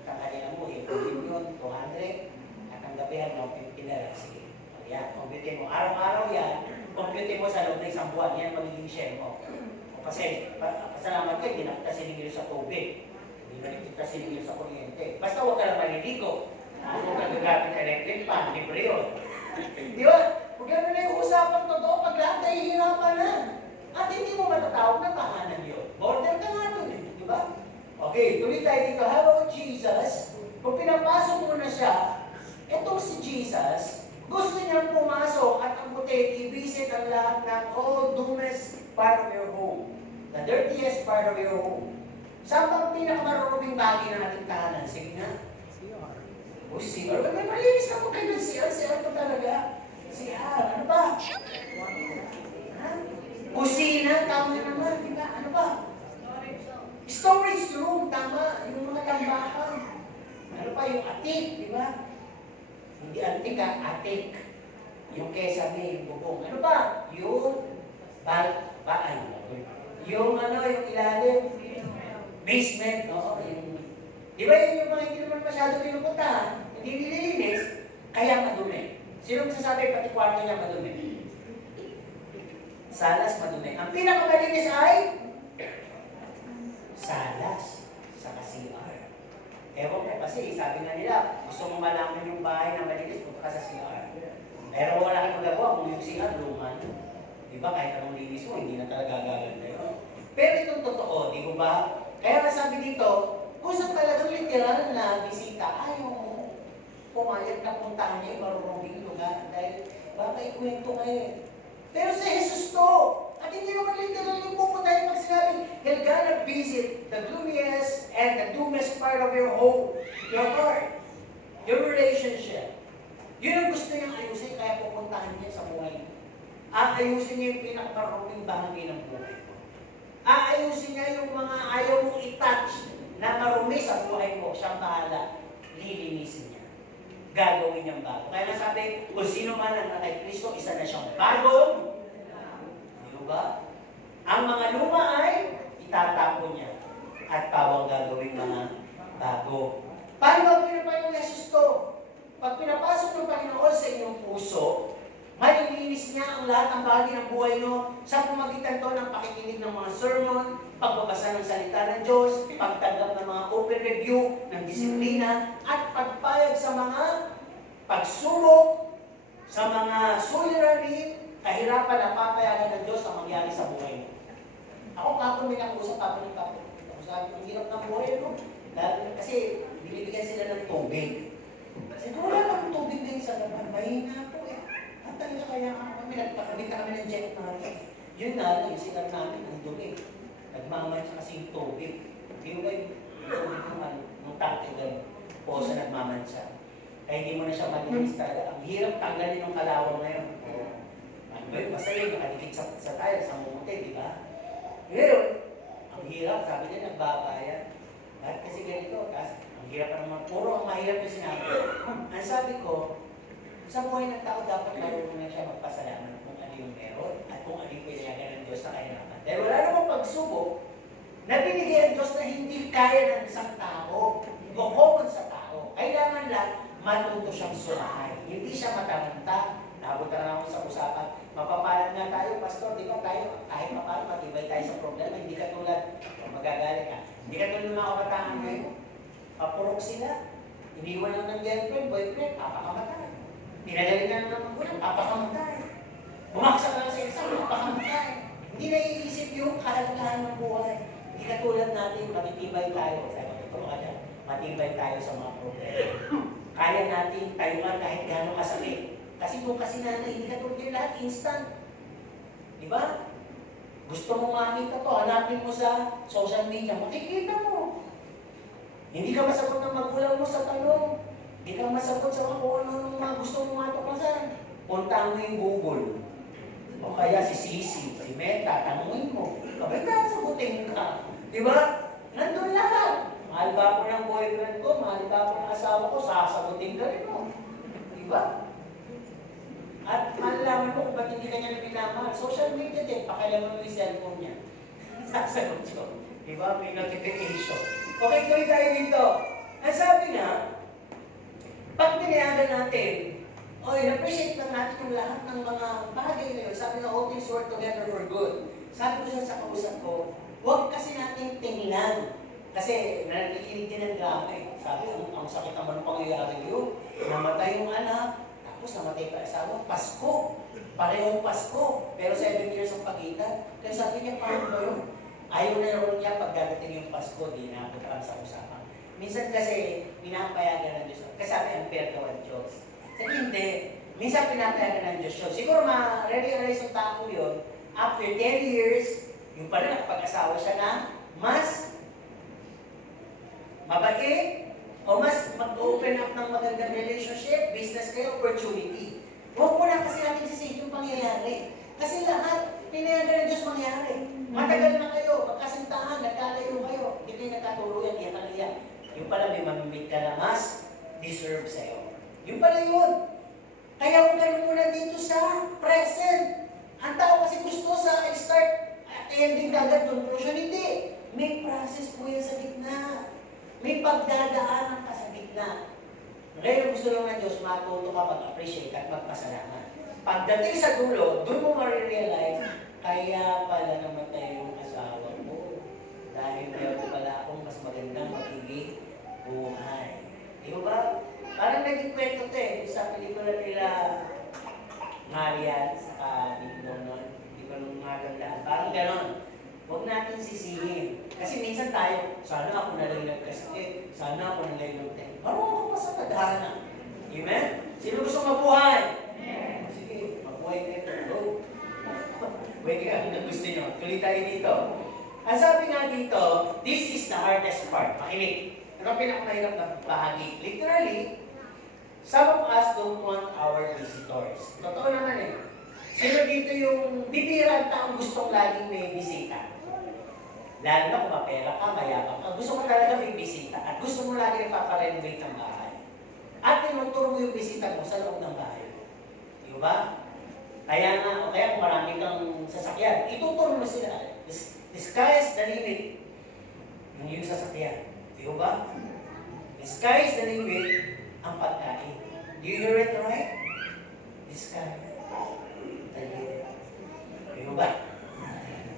Ang kanina mo, ipulin yun, 200. At ang gabihan mo, 50 na lang. Sige. Yan, computin mo. Araw-araw yan, computin mo sa loob ng isang buwan. Yan, magiging share mo. Kasi, pasalamat ka, hindi na kita sinigil sa tubig. Hindi na kita sinigil sa kuryente. Basta huwag ka lang maliligo. Huwag ka gagamit sa electric fan, libre yun. Di ba? Huwag yan na yung usapang totoo pag lahat nahihirapan na. At hindi mo matatawag na tahanan yun. Border ka nga dun eh. Di ba? Okay, tuloy tayo dito. Hello, Jesus. Kung pinapasok mo na siya, etong si Jesus, gusto niyang pumasok at abutin, i-visit ang lahat ng dumbest part of your home. The dirtiest part of your home. Saan bang pinakamaruruming bagay ng ating tahanan? Sige na. CR. O CR. May malinis na po kayo ng CR. CR po talaga. CR. Ano ba? Ha? Kusina. Tama naman. Diba? Ano ba? Storage room. Tama. Yung mga tambakan. Ano pa? Yung atik. Diba? Hindi antik ha. Atik. Yung kesame. Yung bubong. Ano ba? Yung yung yung ilalim. Basement. Oo. Di ba yun yung mga hindi naman masyado pinupuntahan? Hindi nililinis, kaya madumi. Sino magsasabi pati kwarto niya madumi? Salas madumi. Ang pinakamalinis ay salas sa CR. Ewan ko kasi, sabi nga nila, gusto mo malaman yung bahay na malinis, punta ka sa CR. Pero wala kang magagawa kung yung CR luma. Di ba kahit anong linis mo, hindi na talaga gaganda yun. Pero itong totoo, di ba ba? Kaya nasabi dito, kung sa talagang literal na bisita, ayaw mo pumayag na puntahan niya yung maruruming lugar dahil baka ikwento kayo. Pero sa Jesus to, at hindi naman literal yung pupuntahin pag sinabi, you're gonna visit the gloomiest and the doomest part of your home, your heart, your relationship. Yun ang gusto niyang ayusin, kaya pupuntahan niya sa buhay. Aayusin niya yung pinakamaruming bahagi ng buhay. Aayusin niya yung mga ayaw mong i-touch na marumi sa buhay mo, siyang bahala, lilinisin niya. Gagawin niyang bago. Kaya nasabi, kung sino man ang kay Kristo, isa na siyang bagong. Di ba? Ang mga luma ay itatapon niya at pawang gagawin mga bago. Paano pinapayong Jesus to? Pag pinapasok ng Panginoon sa inyong puso, malilinis niya ang lahat ng bahagi ng buhay nyo sa pamagitan to ng pakikinig ng mga sermon, pagbabasa ng salita ng Diyos, pagtanggap ng mga open review ng disiplina, at pagpayag sa mga pagsubok sa mga suliranin, kahirapan na papayagan ng Diyos ang mangyari sa buhay mo. Ako kapon may nakusap, kapon ng kapon. Ako sabi, ang hirap ng buhay mo. Kasi binibigyan sila ng tubig. Kasi kung wala kang tubig din sa laban, mahina po eh. At talaga kaya kami, nagpakabit na kami ng jet natin. Yun na, yung sinar namin, ang dumi. Nagmamansya kasi yung tubig. Yung ba yung tubig ng tangke gano'n? O sa nagmamansya. Kaya hindi mo na siya malinis talaga. Ang hirap tanggalin ng kalawang na yun. Ano ba yun? Basta yun, nakadikit sa tayo, sa mumuti, di ba? Ngayon, ang hirap, sabi niya, nagbabayan. At kasi ganito, kasi ang hirap pa naman, puro ang mahirap yung sinabi. Ang sabi ko, sa buhay ng tao, dapat marunong na siya magpasalamat kung ano yung meron at kung ano yung pinayagan ng Diyos sa kahirapan. Dahil wala namang pagsubok na binigay ang Diyos na hindi kaya ng isang tao o common sa tao. Kailangan lang matuto siyang sumakay. Hindi siya mataranta. Nabot na ako sa usapan. Mapapalad nga tayo, Pastor, di ba tayo, kahit mapalad, matibay tayo sa problema. Hindi ka tulad, magagalit ka. Hindi ka tulad ng mga kabataan ngayon. Papurok sila. Iniwan lang ng girlfriend, boyfriend, papakamatay. Pinagaling ka na ng magulang, papakamatay. Bumaksak lang sa isang, papakamatay. Hindi naiisip yung kahalagahan ng buhay. Hindi ka tulad natin, matitibay tayo. Sabi ko, totoo ka dyan. Matibay tayo sa mga problema. Kaya natin tayo man kahit gano'ng kasakit. Kasi kung kasi nanay, hindi ka tulad yung lahat instant. Di ba? Gusto mo makita to, hanapin mo sa social media, makikita mo. Hindi ka masagot ng magulang mo sa tanong. Hindi ka masagot sa kung ano mga gusto mo matuklasan. Punta mo yung Google. O kaya si Sisi, si Meta, tanungin mo. Kabay ka, sagutin ka. Di ba? Nandun lahat. Mahal ba ako ng boyfriend ko? Mahal ba ako ng asawa ko? Sasagutin ka rin mo. Di ba? At malalaman mo kung ba't hindi ka niya pinamahal. Social media din, pakialaman mo yung cellphone niya. Sasagot siya. Di ba? May notification. Okay, tuloy tayo dito. Ang sabi na, pag pinayagan natin, na-appreciate lang natin yung lahat ng mga bagay na yun. Sabi na, all things work together for good. Sabi ko siya sa kausap ko, huwag kasi natin tingnan. Kasi narinig din ang drama eh. Sabi, ang sakit naman ng pangyayari yun. Namatay yung anak, tapos namatay pa asawa. Pasko. Parehong Pasko. Pero 7 years ang pagitan. Kaya sabi niya, paano ba yun? Ayaw na naroon niya pag dadating yung Pasko, di na ako sa usapan. Minsan kasi, pinapayagan ng Diyos. Kasi sabi, unfair daw ang Diyos. Sabi, hindi. Minsan pinapayagan ng Diyos yun. Siguro ma-realize yung tao yun, after 10 years, yung pala nakapag-asawa siya na, mas mabait, o mas mag-open up ng magandang relationship, business kayo, opportunity. Huwag mo na kasi natin sisig yung pangyayari. Kasi lahat, pinayagan ng Diyos mangyari. Matagal na kayo, magkasintahan, nagkalayo kayo, hindi kayo nagkatuluyan, iyak na iyak. Yung pala may mamimit ka na mas deserve sa'yo. Yung pala yun. Kaya huwag ka muna dito sa present. Ang tao kasi gusto sa start at ending agad conclusion. Hindi. May process po yan sa gitna. May pagdadaanan ka sa gitna. Ngayon gusto lang ng Diyos, matuto ka mag-appreciate at magpasalamat. Pagdating sa dulo, doon mo marirealize, kaya pala namatay yung asawa ko. Dahil meron pala akong mas magandang magiging buhay. Di ba? Parang naging kwento ito eh. Sa pelikula nila Marian, saka Dingdong nun. Di ba nung magandaan? Parang ganon. Huwag natin sisihin. Kasi minsan tayo, sana ako nalang nagkasakit. Sana ako nalang nagkasakit. Parang ako pa sa tadhana. Amen? Sino gusto mabuhay? Amen. Sige, mabuhay kayo. Go. Pwede ka kung gusto nyo. Tuloy tayo dito. Ang sabi nga dito, this is the hardest part. Makinig. Ito ang pinakamahirap na bahagi. Literally, some of us don't want our visitors. Totoo naman eh. Sino dito yung bibira ang taong gustong laging may bisita? Lalo na kung mapera ka, mayabang ka. Gusto mo talaga may bisita at gusto mo lagi nagpaparenovate ng bahay. At tinuturo mo yung bisita mo sa loob ng bahay. Di ba? Kaya nga, o kaya kung marami kang sasakyan, ituturo mo sila. The sky is the limit. Yung sasakyan. Di ba? The sky is the limit ang pagkain. Do you hear it right? The sky is the limit. Di ba?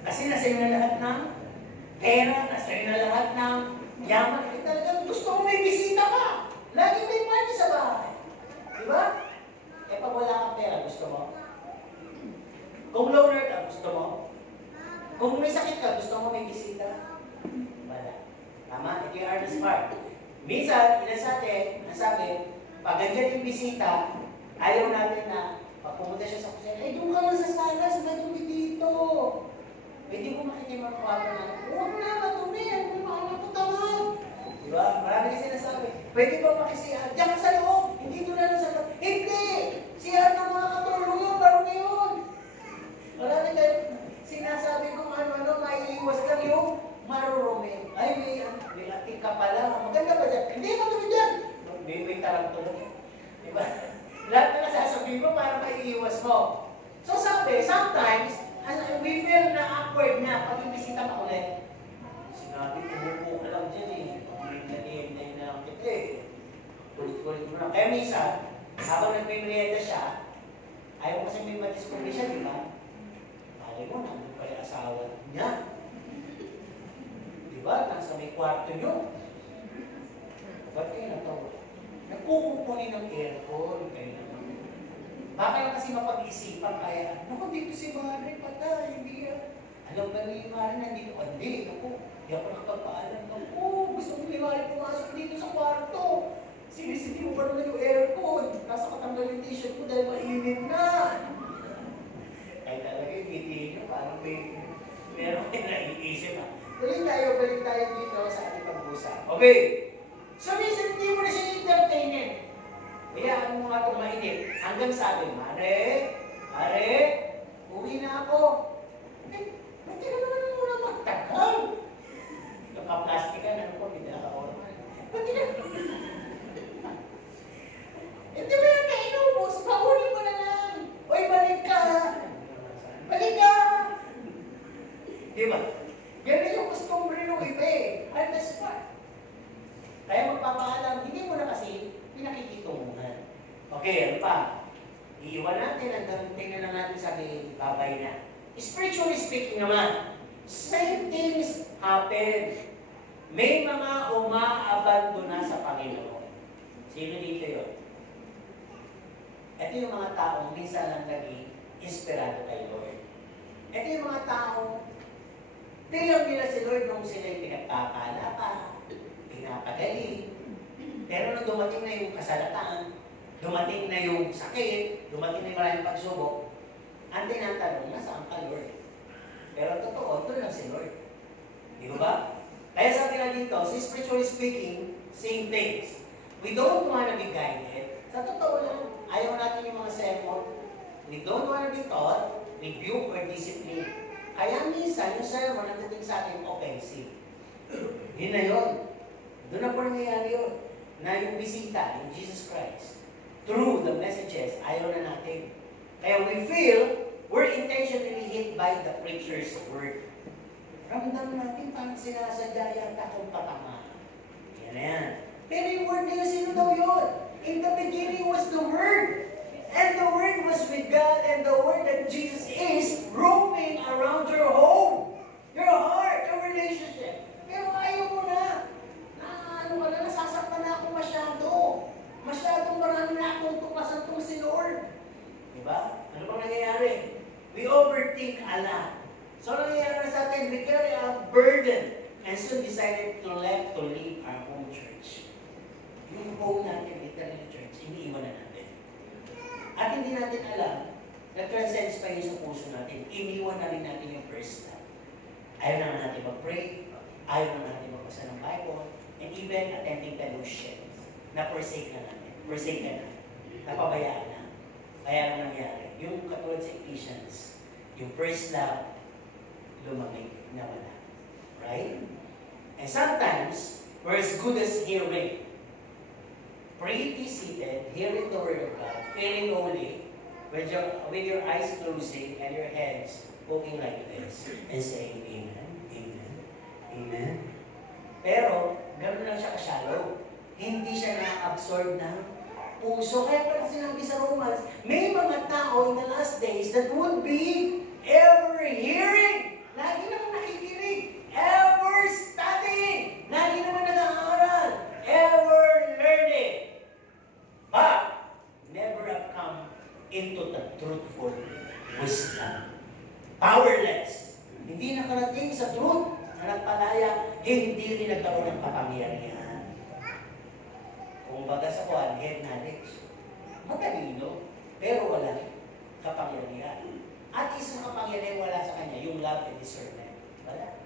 Kasi nasa iyo na lahat ng pera, nasa iyo na lahat ng yaman. Eh talagang gusto mo may bisita ka. Laging may party sa bahay. Di ba? Eh pag wala kang pera, gusto mo? Kung loner ka, gusto mo? Kung may sakit ka, gusto mo may bisita? Wala. Tama? Ito yung hardest part. Minsan, ilan sa atin, nasabi, pag andyan yung bisita, ayaw natin na pag pumunta siya sa kusina, ay, doon ka lang sa sala, sa madumi dito. Pwede mo makita yung mga kwarto na, huwag na, madumi, may mga anak ko tamad. Diba? Marami kasi nasabi, pwede ba makisiyan? Diyan ka sa loob, hindi doon na lang sa loob. Hindi! Siyan ng mga katulong yun, marami yun. Marami kayo, sinasabi kong ano, maiiwas lang yung marurumi. Ay, may ating ka pala. Maganda ba dyan? Hindi, madumi dyan. May tarantulong. Diba? Lahat na nasasabihin mo para maiiwas mo. So sabi, sometimes, we feel na awkward na pag yung bisita pa ulit. Sinabi, umupo ka lang dyan eh. Hintay na lang kita eh. Kulit-kulit mo lang. Kaya minsan, habang nagmimerienda siya, ayaw kasi may madiscovery siya, di ba? Malay mo, nandun pa yung asawa niya. Di ba? Nasa may kwarto nyo. Ba't kayo natawa? Nagkukumpuni ng aircon. Kayo naman. Baka lang kasi mapag-isipan kaya, naku, dito si Mare, patay, hindi yan. Alam ba ni Mare, nandito? Hindi, naku, hindi ako nakapagpaalam. Naku, gusto mo ni Mare pumasok dito sa kwarto. Sinisindi mo pa naman yung aircon. Kaso katanggal yung t-shirt mo dahil mainit na. Ay talaga yung ngiti nyo, parang meron kayo naiisip ha. Balik tayo dito sa ating pag-usap. Okay. So, minsan hindi mo na siya entertainin. Hayaan mo nga itong mainit. Hanggang sabi, Mare, uwi na ako. Eh, ba't ka naman muna magtagal? Naka-plastikan, ano po, hindi naka-orman. Ba't ka hindi mo yan nainubos, paunin mo na lang. Uy, balik ka. Balik ka. Diba? Ganun yung customary ng iba eh. On the spot. Kaya magpapaalam, hindi mo na kasi pinakikitungan. Okay, ano pa? Iiwan natin, hanggang tingnan na natin sabi, babay na. Spiritually speaking naman, same things happen. May mga umaabandona sa Panginoon. Sino dito yun? Ito yung mga taong minsan lang naging inspirado kay Lord. Ito yung mga taong tilang nila si Lord nung sila'y pinagpapala pa, pinapagaling. Pero nung dumating na yung kasalataan, dumating na yung sakit, dumating na yung maraming pagsubok, ang tinatanong, nasaan ka, Lord? Pero totoo, doon lang si Lord. Di ba? Kaya sabi na dito, spiritually speaking, same things. We don't want to be guided. Sa totoo lang, ayaw natin yung mga sermon. We don't want to be taught, rebuke, or discipline. Kaya minsan, yung sermon ang dating sa atin, offensive. Yun na yun. Doon na po nangyayari yun. Na yung bisita, yung Jesus Christ, through the messages, ayaw na natin. Kaya we feel, we're intentionally hit by the preacher's word. Ramdam natin, parang sinasadya yata kung patama. Yan na yan. Pero yung word na yun, sino daw yun? In the beginning was the Word. And the Word was with God, and the Word that Jesus is roaming around your home, your heart, your relationship. Pero ayaw mo na. Nasasaktan na ako masyado. Masyadong marami na akong tuklasan itong si Lord. Diba? Ano bang nangyayari? We overthink a lot. So, nangyayari na sa atin, we carry a burden and soon decided to leave our home church. Yung home natin, literally church, iniiwan na natin. At hindi natin alam, na-transcends pa yun sa puso natin. Iniwan na rin natin yung first love. Ayaw na natin mag-pray, ayaw na natin magbasa ng Bible, and even attending fellowship. Na-forsake na natin. Forsake na natin. Napabayaan na. Kaya na nangyari. Yung katulad sa Ephesians, yung first love, lumamig na wala. Right? And sometimes, we're as good as hearing. Pretty seated, hearing the Word of God, feeling holy, with your eyes closing and your heads poking like this, and saying, Amen, Amen, Amen. Pero, gano'n lang siya ka-shallow. Hindi siya na-absorb ng puso. Kaya pala sinabi sa Romans, may mga tao in the last days that would be ever hearing. Lagi naman nakikinig. Ever studying. Lagi naman nag-aaral. Ever learning. But, never have come wisdom. Powerless. Hindi nakarating sa truth. Managpalaya, hindi rin nagkaroon ng kapangyarihan. Kung baga sa kuhan, head knowledge. Matalino, pero wala kapangyarihan. At isang kapangyarihan wala sa kanya, yung love and discernment. Wala.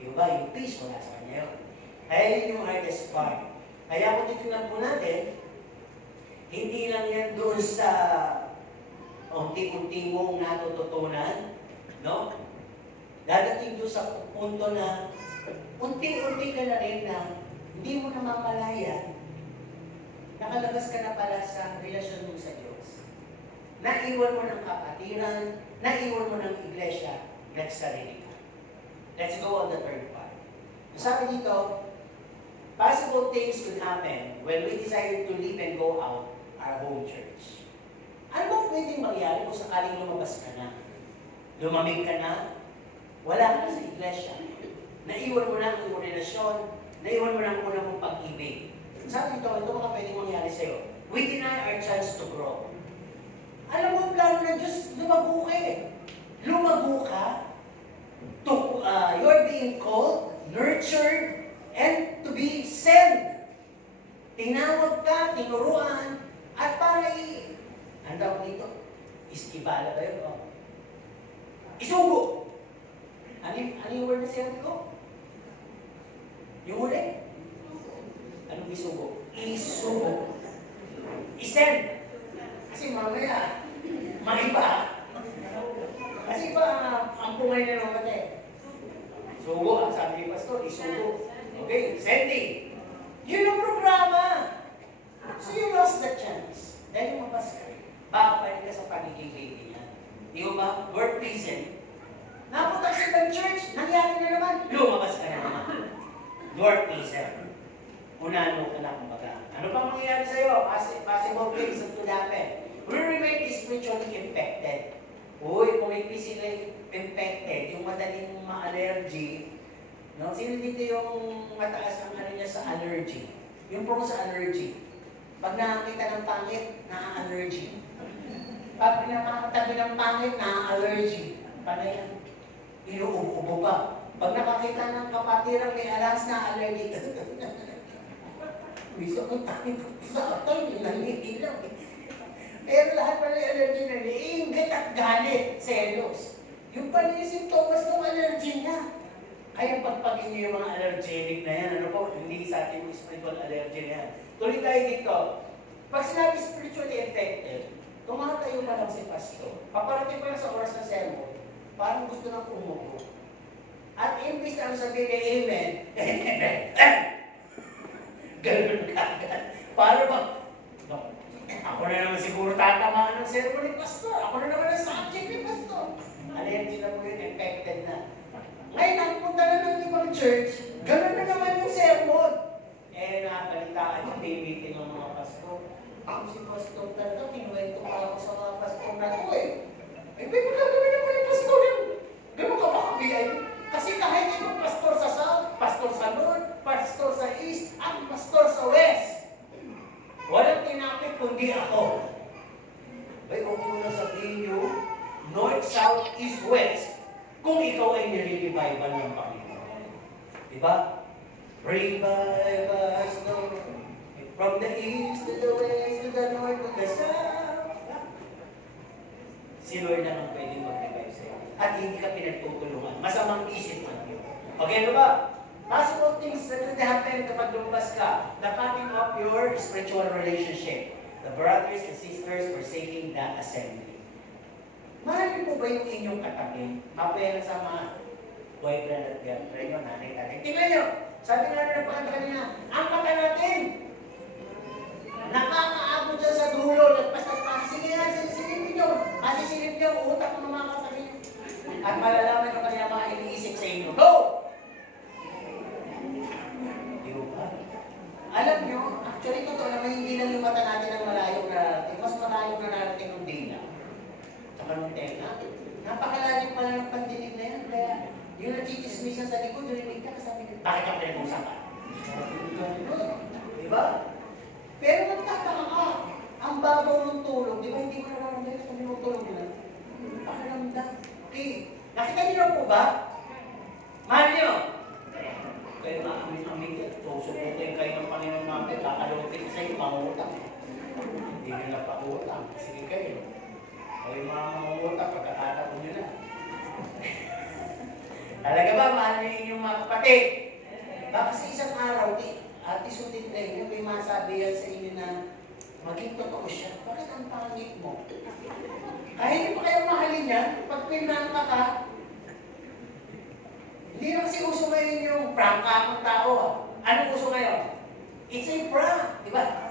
Yung ba, yung peace wala sa kanya yun. Kaya yun yung hardest part. Kaya kung titignan po natin, hindi lang yan doon sa unti-unti mong natututunan, no? Dadating doon sa punto na unti-unti ka na rin na hindi mo na mamalaya. Nakalabas ka na pala sa relasyon mo sa Diyos. Naiwan mo ng kapatiran, naiwan mo ng iglesia, nagsarili ka. Let's go on the third part. Sabi dito, possible things could happen when we decided to leave and go out our home church. Ano ba pwedeng mangyari kung sakaling lumabas ka na? Lumamig ka na? Wala ka na sa iglesia. Naiwan mo na ang iyong relasyon, naiwan mo na ang unang mong pag-ibig. Sabi dito, ito mga pwedeng mangyari sa'yo. We deny our chance to grow. Alam mo, ang plano ng Diyos, lumago ka eh. Lumago ka. You're being called, nurtured, and to be sent. Tinawag ka, tinuruan, at para ang tawag dito, iskibala ba yun? Oh. Isugo! Ano yung word na sinabi ko? Yung huli? Anong isugo? Isugo. Isend. Kasi mamaya, maiba. Kasi ba, ang pungay na naman eh. Sugo, ang sabi ni Pastor, isugo. Okay, sending. Yun ang programa. So you lost the chance. Dahil lumabas ka. Babalik ka sa pagiging baby niya. Di ba? Word pleasing. Napunta sa ibang church, nangyari na naman, lumabas ka na naman. Lord pleaser. Unano ka na kumbaga. Ano pang mangyayari sa'yo? Possible things that could happen. We remain spiritually infected. Uy, kung hindi sila infected, yung madaling ma-allergy, no? Sino dito yung mataas ang ano niya sa allergy? Yung prone sa allergy. Pag nakakita ng pangit, na-allergy. Pag pinakatabi ng pangit, na-allergy. Paano yan? Inuubo pa. Pag nakakita ng kapatiran may alas na allergy. Bisa ko tayo sa atay, nalililaw. Pero lahat pala yung allergy na iingat at galit, selos. Yung pala yung sintomas ng allergy niya. Kaya pagpagin niyo yung mga allergenic na yan, ano po, hindi sa ating spiritual allergy na yan. Tuloy tayo dito. Pag sinabi spiritually infected, tumatayo pa lang si pastor. Paparating pa lang sa oras ng sermon, parang gusto nang umupo. At imbis na ang sabihin niya, amen, ganun kagad. Paano ba? Ako na naman siguro tatamaan ng sermon ni pastor. Ako na naman ang subject ni pastor. Allergy na po yun, infected na. Ngayon, nagpunta na ng ibang church, ganun na naman yung sermon. Nakapalitaan yung meeting ng mga pastor. Ako si pastor talaga, kinuwento pa ako sa mga pastor na to eh. Pwede mo gagawin naman yung pastor yun. Ganun ka ba kabiyay? Kasi kahit ibang pastor sa South, pastor sa North, pastor sa East, at pastor sa West. Walang tinapit kundi ako. Ay, huwag mo na sabihin nyo, North, South, East, West, kung ikaw ay nire-revival ng Panginoon. Diba? Revive us, Lord, from the East to the West, to the North, to the South. Si Lord naman pwede mag-revive sa'yo. At hindi ka pinagtutulungan. Masamang isip man yun. Okay, ano ba? Possible things that could happen kapag lumabas ka. The cutting off your spiritual relationship. The brothers and sisters forsaking that assembly. Mahalin mo ba yung inyong katabi? Mapera sa mga boyfriend at girlfriend nyo, nanay, tatay. Tingnan nyo! Sabi nga na ng kanina, ang mata natin! Nakakaabot siya sa dulo, nagpas-nagpas. Sige nga, silipin nyo. Masisilip nyo, utak ng mga katabi. At malalaman nyo kanina mga iniisip sa inyo. Go! Alam nyo, actually totoo naman hindi lang yung mata natin ang malayong narating. Mas malayong na narating ng dila. Tsaka ng tenga. Napakalalim pala ng pandinig na yan. Kaya yung nagchichismisan sa likod, narinig ka, kasabi ka, bakit ang pinag-usapan? Diba? Pero nagtataka ka, ang babaw ng tulog, di ba hindi mo nararamdaman kung may tulog na? Baka naman Nakita niyo na po ba? Mahal niyo. Kaya maamin-amin yan. Susubukin kayo ng Panginoon namin. Kakalupin sa iyo, mangutang. Hindi nyo na pa-utang. Sige kayo. O yung mga mangutang, pagkakataon nyo na. Talaga ba, mahal niyo inyong mga kapatid? Baka sa isang araw, Ate Sutin kayo, may masabi yan sa inyo na maging totoo siya. Bakit ang pangit mo? Kahit hindi pa kayo mahalin yan, pag pinangka ka, hindi na kasi uso ngayon yung prangka ng tao. Anong uso ngayon? It's a prank, di ba?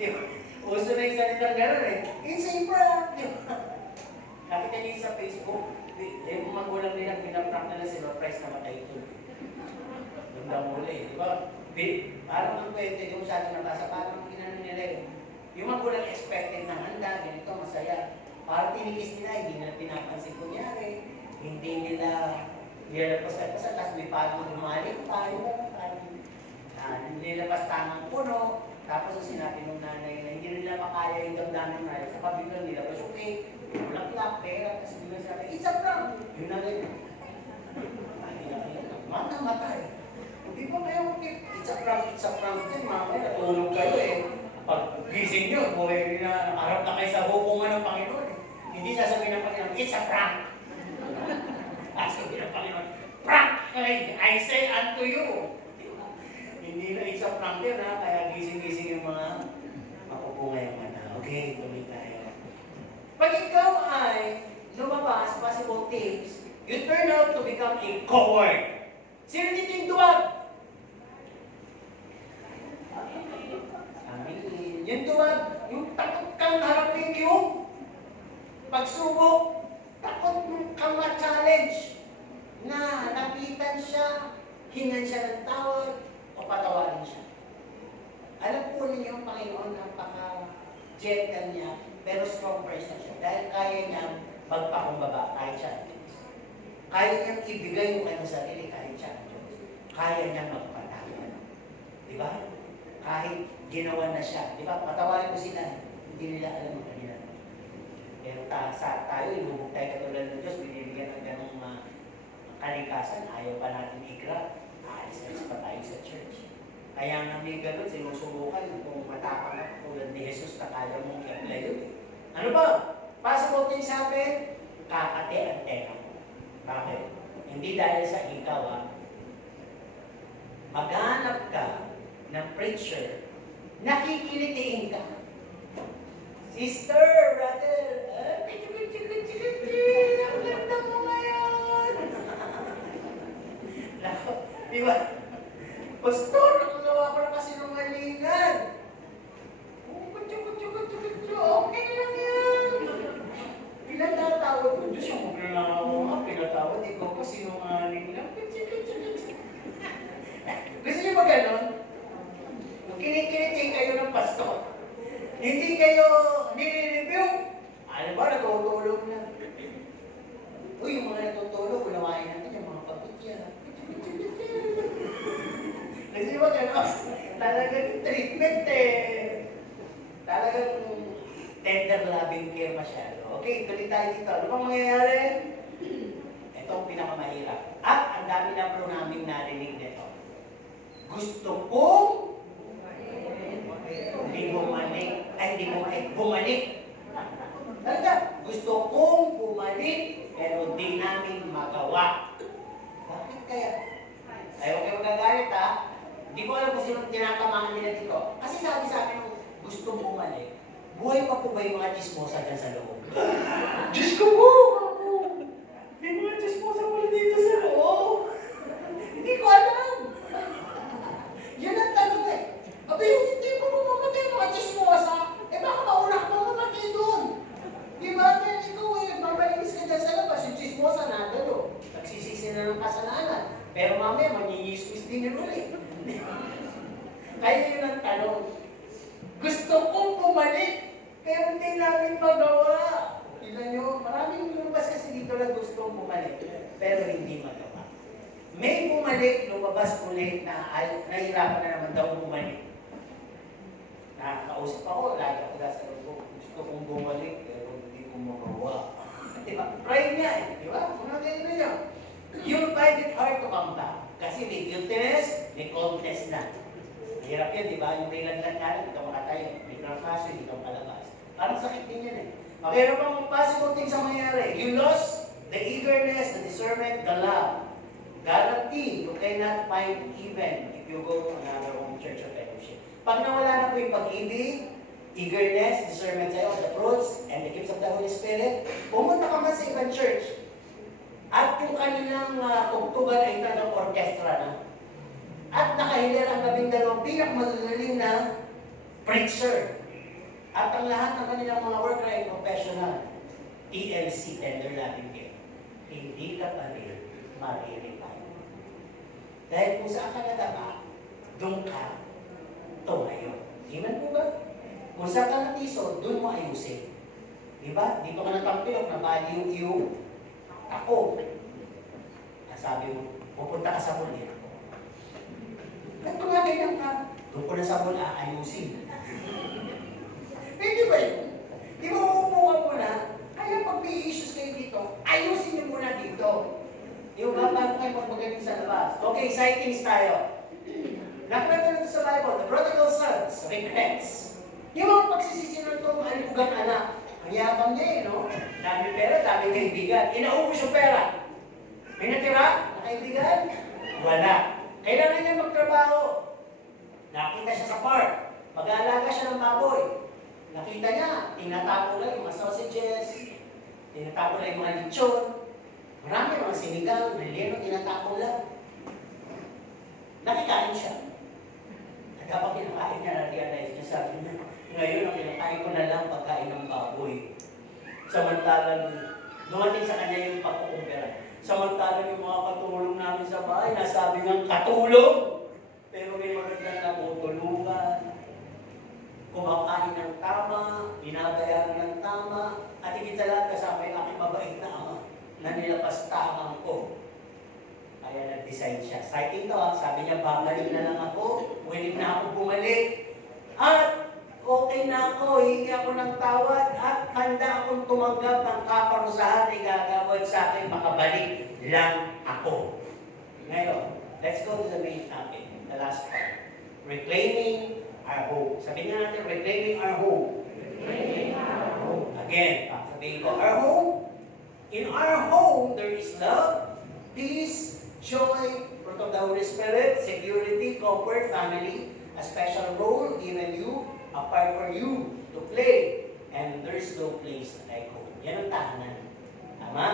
Di ba? Uso na yung salitang gano'n eh. It's a prank, di ba? Nakita niyo sa Facebook, yung magulang nila, pinaprank nila si Surprise na matay ito. Doon daw muli, di ba? Parang ang pwede, yung sa atin nabasa, parang ginano nila yun. Yung magulang expected na handa, ganito, masaya. Parang tinikis nila, hindi nila pinapansin kunyari. Hindi nila nilalapas-lapasan, tapos may parang dumalik tayo ba? Hindi nilalapas tamang puno. Tapos ang sinabi ng nanay na hindi nila makaya yung damdamin na sa pabigyan nila. Pero okay, ulak-lak, pera, tapos nila sabi, it's a prank! Yung nanay, matay. Hindi ba kayo, it's a prank din, mamaya, natulog kayo eh. Pag gising nyo, buhay na nakaharap na kayo sa hukuman ng Panginoon eh. Hindi sasabihin ng Panginoon, it's a prank! Sasabihin ng Panginoon, prank! I say unto you! Hindi na it's a prank yun ha, kaya gising-gising yung mga makupo ngayong mata. Okay, tuloy tayo. Pag ikaw ay lumabas, possible tips, you turn out to become a coward. Sino dito yung duwag? Yung duwag, yung takot kang harapin yung pagsubok, takot kang ma-challenge na napitan siya, hingan siya ng tawad, o patawarin siya. Alam po ninyo ang Panginoon, napaka-gentle niya, pero strong person siya. Dahil kaya niyang magpakumbaba, kahit siya. Kaya niyang ibigay yung kanyang sarili, kahit siya. Kaya niyang magpatawad. Di ba? Kahit ginawa na siya. Di ba? Patawarin mo sila. Hindi nila alam ang kanila. Pero sa tayo, ibubog tayo katulad ng Diyos, binibigyan ng ganong kalikasan, ayaw pa natin i-grab. Aalis pa tayo sa church. Kaya nga may ganun, sinusubukan kung matapang na tulad ni Jesus na kaya mong i-apply yun. Ano ba? Possible din sa akin, kakate ang tenga mo. Bakit? Hindi dahil sa ikaw maghanap ka ng preacher, nakikilitiin ka. Sister, brother, ang ganda mo ngayon. Di ba? Pastor, nakunawa ko na kasi ng malingan. Okay lang yan. Pinatawad ko. Diyos, yung maglalawa mo nga, pinatawad. Ikaw pa sinungaling lang. Gusto niyo ba ganon? Kinikinig kayo ng pastor. Hindi kayo nire-review. Ano ba, natutulog na. Uy, yung mga natutulog, unawain natin yung mga pagkutya. Kasi ba gano'n? Talagang treatment talagang tender loving care masyado. Okay, tuloy tayo dito. Ano bang mangyayari? Ito ang pinakamahirap. At ang dami na pro namin narinig nito. Gusto kong bumalik. Talaga, gusto kong bumalik, pero di namin magawa. Bakit kaya? Ayaw kayo magagalit Hindi ko alam kung sino tinatamaan nila dito. Kasi sabi sa akin, gusto mong bumalik. Buhay pa po ba yung mga chismosa dyan sa loob? Diyos ko po! May mga chismosa po dito sa loob. Hindi ko alam. Yun ang tanong Abi, hindi mo mamamatay mga chismosa. Baka mauna ka mamamatay doon. Di ba? Dahil ikaw nagmamalinis ka dyan sa labas. Yung chismosa nandun nagsisisi na ng kasalanan. Pero mamaya, manyinyismis din yun ulit. Kaya yun ang tanong. Gusto kong bumalik, pero hindi namin magawa. Tignan nyo, maraming lumabas kasi dito na gustong bumalik, pero hindi magawa. May bumalik, lumabas ulit na nahirapan na naman daw bumalik. Nakakausap ako, lagi ako nasa loob. Gusto kong bumalik, pero hindi ko magawa. Diba? Pride niya you'll find it hard to come back. Kasi may guiltiness, may coldness na. Mahirap yan, di ba? Yung may landan nga lang, hindi ka makatayo. May trangkaso, hindi ka makalabas. Parang sakit din yan eh. Okay, ano bang possible things ang mangyari? You lost the eagerness, the discernment, the love. Guarantee you cannot find even if you go to another home church or fellowship. Pag nawala na po yung pag-ibig, eagerness, discernment sa'yo, the fruits, and the gifts of the Holy Spirit, pumunta ka man sa ibang church. At yung kanilang tugtugan ay talagang orkestra na. At nakahilir ang 12 pinakamagaling na preacher. At ang lahat ng kanilang mga worker ay professional. TLC, tender Latin care. Hindi ka pa rin mariripay. Dahil kung saan ka nadapa, doon ka tumayo. Iman po ba? Kung saan ka natiso, doon mo ayusin. Diba? Dito ka natampilok na baliw-iw. Ako. Sabi mo, pupunta ka sa muli. At kung nga ganyan ka, doon ko na sa muli aayusin. Pwede ba yun? Di ba uupuan mo na? Kaya pag may issues kayo dito, ayusin niyo muna dito. Di ba? Paano kayo magpagaling sa labas? Okay, sightings tayo. Nakwento nito sa Bible, the prodigal sons, regrets. Yung mga pagsisisi ng itong alipugang anak, ang yabang niya eh, no? Dami pera, dami kaibigan. Inaubos yung pera. May natira na kaibigan? Wala. Kailangan niya magtrabaho. Nakita siya sa park. Mag-aalaga siya ng baboy. Nakita niya, tinatapo lang yung mga sausages, tinatapo lang yung mga lechon. Marami mga sinigang, relleno, tinatapo lang. Nakikain siya. At kapag kinakain niya, na-realize niya, sabi niya, ngayon ang kinakain ko na lang pagkain ng baboy. Samantalang, dumating sa kanya yung pagkukumpera. Samantalang yung mga katulong namin sa bahay, nasabi ng katulong, pero may magandang natutulungan. Kumakain ng tama, binabayaran ng tama, at higit sa lahat kasama yung aking mabait na ama na nilapastakan ko. Kaya nag-decide siya. Citing to, sabi niya, babalik na lang ako, willing na ako bumalik, at okay na ako, hihingi ako ng tawad, at handa akong tumanggap ng kaparusahan na igagawad sa akin, makabalik lang ako. Ngayon, let's go to the main topic, the last part. Reclaiming our home. Sabihin nga natin, reclaiming our home. Reclaiming our home. Again, sabihin ko, our home. In our home, there is love, peace, joy, fruit of the Holy Spirit, security, comfort, family, a special role given you, a part for you to play, and there is no place like home. Yan ang tahanan. Tama?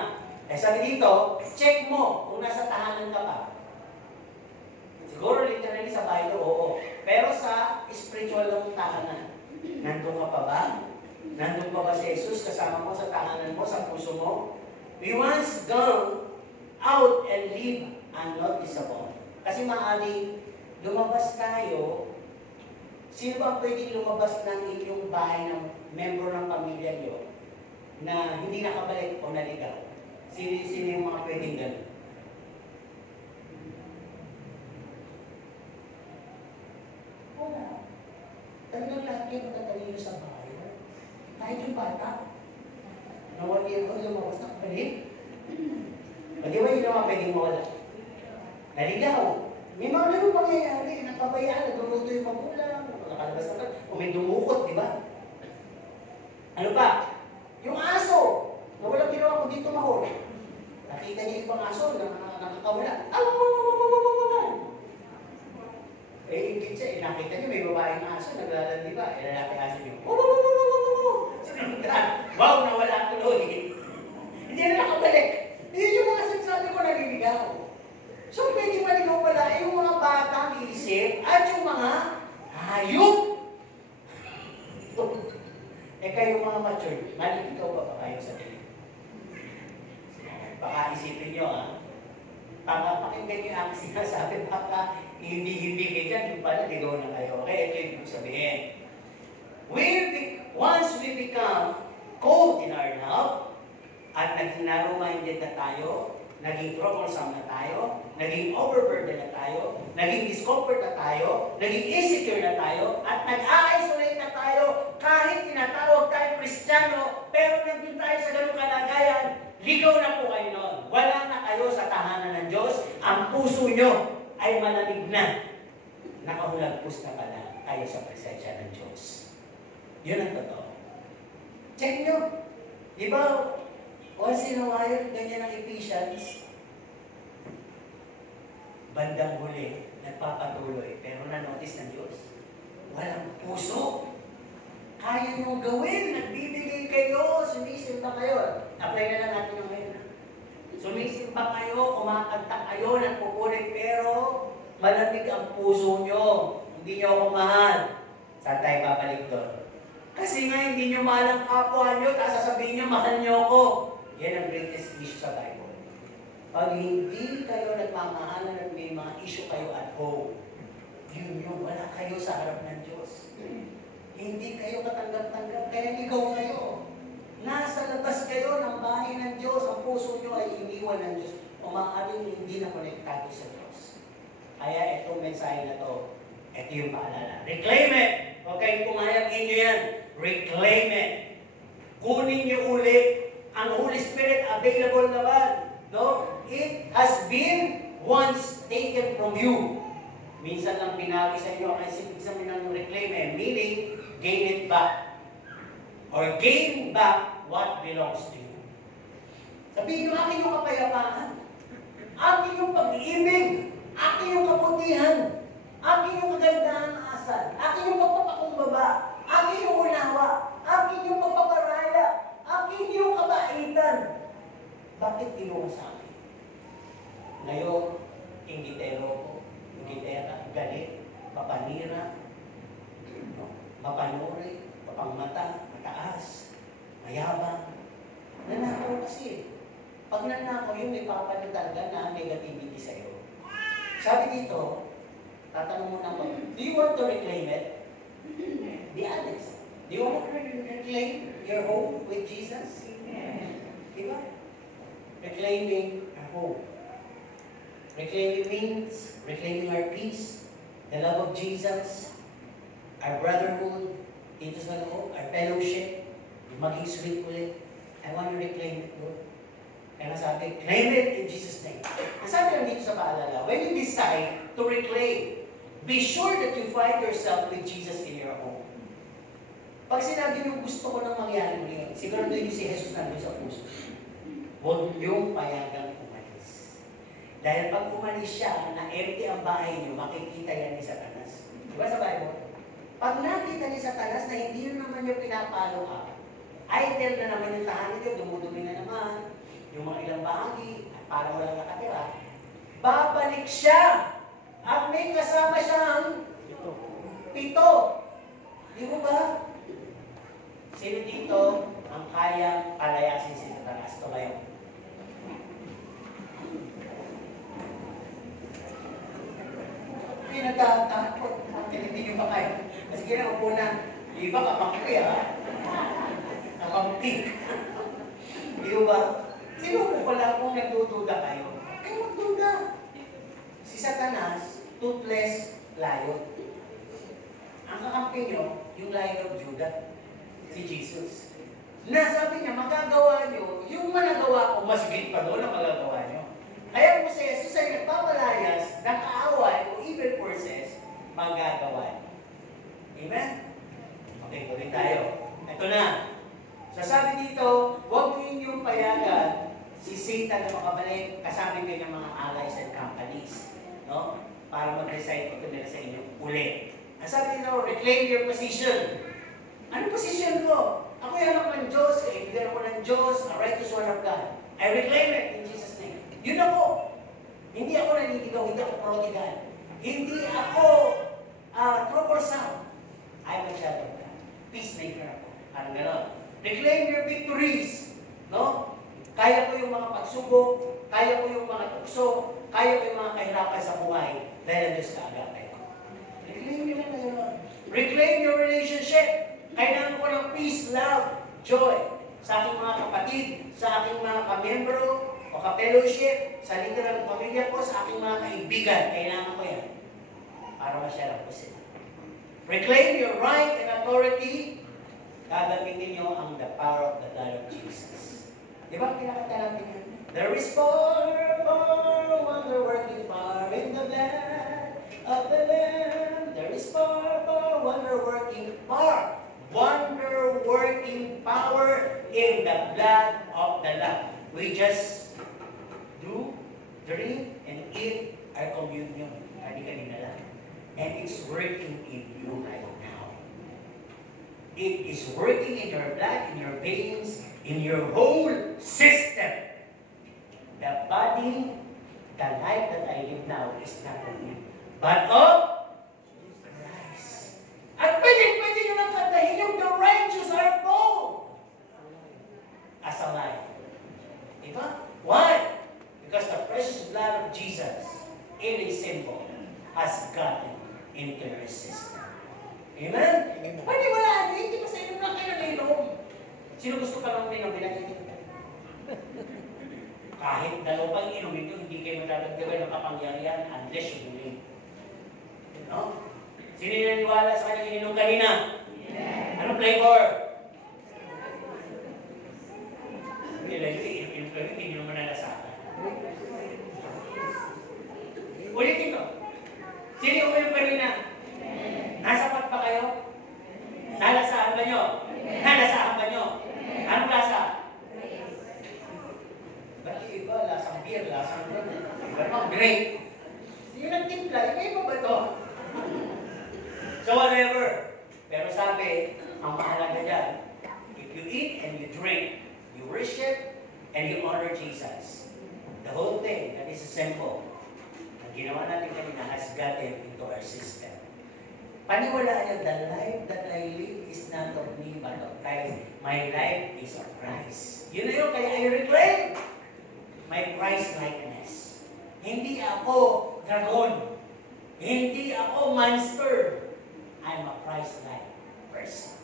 Eh sabi dito, check mo kung nasa tahanan ka pa. Siguro literally sa Bible, oo. Pero sa spiritual ng tahanan, nandun ka pa ba? Nandun pa ba si Jesus kasama mo sa tahanan mo, sa puso mo? We once gone out and live unnoticeable. Kasi maaari lumabas tayo. Sino ba pwedeng lumabas ng inyong bahay ng member ng pamilya niyo na hindi nakabalik o naligaw? Sino yung mga pwedeng gano'n? Wala. Talagang lahat kayo matatalino sa bahay. Kahit yung bata. Na 1 year old lumabas na kabalik. O di ba yun naman pwedeng mawala? Naligaw. May mga ganun pangyayari. Nagpabayaan, nagluluto yung magulang. Nakalabas na o may dumukot, di ba? Ano pa? Yung aso. Na walang ginawa ko dito mahol. Nakita niya yung ibang aso na nakakawala. Eh, hindi siya. Nakita niyo may babaeng aso. Naglalandi ba? Eh, lalaki aso niyo. Wow, nawala tuloy. Hindi na nakabalik. Hindi yung mga sinasabi ko naliligaw. So, pwede maligaw pala yung mga batang isip at yung mga hayop. Eh, kayo mga mature, maliligaw pa ba kayo sa tingin? Baka isipin nyo, ha? Baka pakinggan nyo ang sinasabi, baka hindi kayo dyan, yung pala, ligaw na kayo. Okay, ito yung ibig sabihin. Once we become cold in our love, at naging narrow-minded na tayo, naging troublesome na tayo, naging overburdened na tayo, naging discomfort na tayo, naging insecure na tayo, at nag-a-isolate na tayo, kahit tinatawag tayo Kristiyano, pero nandun tayo sa ganung kalagayan, ligaw na po kayo noon. Wala na kayo sa tahanan tahanan ng Diyos, ang puso nyo ay malamig na. Nakahulagpos na pala kayo sa presensya ng Diyos. Yun ang totoo. Check nyo. Di ba, once in a while, ganyan ang Ephesians, bandang huli, nagpapatuloy, pero na-notice ng Diyos, walang puso. Kaya nyo gawin, nagbibigay kayo, sumisimba kayo. Apply na lang natin yung ngayon. Sumisimba kayo, kumakanta kayo, nagpupulit, pero malamig ang puso nyo. Hindi nyo ako mahal. Saan tayo babalik doon? Kasi nga hindi nyo mahal ang kapwa nyo, tapos sasabihin nyo, mahal nyo ako. Yan ang greatest issue sa Bible. Pag hindi kayo nagmamahalan at may mga issue kayo at home, yun yung wala kayo sa harap ng Diyos. Hindi kayo katanggap-tanggap, kaya ikaw kayo. Nasa labas kayo ng bahay ng Diyos, ang puso nyo ay iniwan ng Diyos. O maaaring hindi na konektado sa Diyos. Kaya itong mensahe na to, ito yung paalala. Reclaim it! Huwag kayong pumayagin nyo yan. Reclaim it. Kunin nyo ulit. Ang Holy Spirit available naman. No? It has been once taken from you. Minsan lang binawi sa inyo. Ang isip sabihin ng reclaim it. Meaning, gain it back. Or gain back what belongs to you. Sabihin nyo, akin yung kapayapaan. Akin yung pag-ibig. Akin yung kabutihan. Akin yung kagandahan ng asal. Akin yung pagpapakumbaba. Akin yung unawa. Akin yung pagpaparaya. Akin yung kabaitan. Bakit kinuha sa akin? Ngayon, inggitero ko. Inggitera, galit, mapanira, mapanuri, mapangmata, mataas, mayabang. Nanakaw kasi. Pag nanakaw, yung may papalitan ka na negativity sa'yo. Sabi dito, tatanong mo naman, do you want to reclaim it? Be honest. Do you want to reclaim your home with Jesus? Diba? Reclaiming our home. Reclaiming means reclaiming our peace, the love of Jesus, our brotherhood, dito sa loob, our fellowship, maging sweet ulit. I want to reclaim it, Lord. Kaya sabi, claim it in Jesus' name. Ang sabi lang dito sa paalala, when you decide to reclaim, be sure that you find yourself with Jesus in your home. Pag sinabi nyo, gusto ko nang mangyari mo yun, siguro doon si Jesus nandun sa puso. Huwag niyong payagang umalis. Dahil pag umalis siya, na empty ang bahay niyo, makikita yan ni Satanas. Diba sa Bible? Pag nakita ni Satanas na hindi yun naman yung pinapalo ka, idle na naman yung tahanan niyo, dumudumi na naman, yung mga ilang bahagi, para walang nakatira, babalik siya. At may kasama siyang 7. Di mo ba? Sino dito ang kayang palayasin si Satanas? Tumayo. Hindi nagtatakot. Hindi nyo ba kayo? Kasi ginaupo na, iba kapangki ha? Kapangki. Di ba? Sino po pala kung nagdududa kayo? Ay magduda. Si Satanas, toothless lion. Ang kakampi nyo, yung Lion of Judah, si Jesus. Nasabi niya, magagawa nyo, yung managawa ko, mas higit pa doon ang magagawa nyo. Kaya kung si Jesus ay nagpapalayas ng kaaway o evil forces, magagawa nyo. Amen? Okay, tuloy tayo. Ito na. Sasabi dito, huwag ninyong payagan si Satan na makabalik kasama kayo ng mga allies and companies. No? Para mag-recite ito nila sa inyo uli. Ang sabi nito, reclaim your position. Anong position ko? Ako yung anak ng Diyos, kaibigan ako ng Diyos, a righteous one of God. I reclaim it in Jesus' name. Yun ako. Hindi ako naniligaw, hindi ako prodigal. Hindi ako troublesome. I'm a child of God. Peacemaker ako. Parang gano'n. Reclaim your victories. No? Kaya ko yung mga pagsubok, kaya ko yung mga tukso, kaya ko yung mga kahirapan sa buhay dahil ang Diyos kaagapay ko. Reclaim nyo lang kayo. Reclaim your relationship. Kailangan ko ng peace, love, joy sa aking mga kapatid, sa aking mga kamembro o ka-fellowship, sa literal ng pamilya ko, sa aking mga kaibigan. Kailangan ko yan para masyara ko sila. Reclaim your right and authority. Gagamitin nyo ang the power of the blood of Jesus. Di ba kinakanta natin yan? There is power, power, wonder-working power in the blood of the Lamb. There is power, power, wonder-working power. Wonder-working power in the blood of the Lamb. We just do, drink, and eat our communion. Kanina lang. And it's working in you right now. It is working in your blood, in your veins, in your whole system. The body, the life that I live now is not of me, but of Christ. At pwede nyo nang kantahin yung the righteous are bold as a life. Diba? Why? Because the precious blood of Jesus, in a symbol, has gotten into your system. Amen? Pwede wala, hindi pa sa inyo lang kayo nag-inom. Sino gusto pa lang uminom? Kahit dalawang inom ito, hindi kayo matadagdagan ng kapangyarihan unless you believe. No? Sino yung naniwala sa kanyang ininom kanina? Yeah. Anong flavor? Hindi naman nalasahan. Ulitin ko. Sino yung uminom kanina? Nasapat pa kayo? Nalasahan ba nyo? Nalasahan ba nyo? Anong lasa? Ba't yung iba? Lasang beer, lasang rum. Iba naman, grape. Yung nagtimpla, iba ba ito? So whatever. Pero sabi, ang mahalaga dyan, if you eat and you drink, you worship and you honor Jesus. The whole thing, that is simple. Ang ginawa natin kanina has gotten into our system. Paniwalaan niyo, the life that I live is not of me, but of Christ. My life is of Christ. Yun na yun, kaya I reclaim my Christ likeness. Hindi ako dragon. Hindi ako monster. I'm a Christ-like person.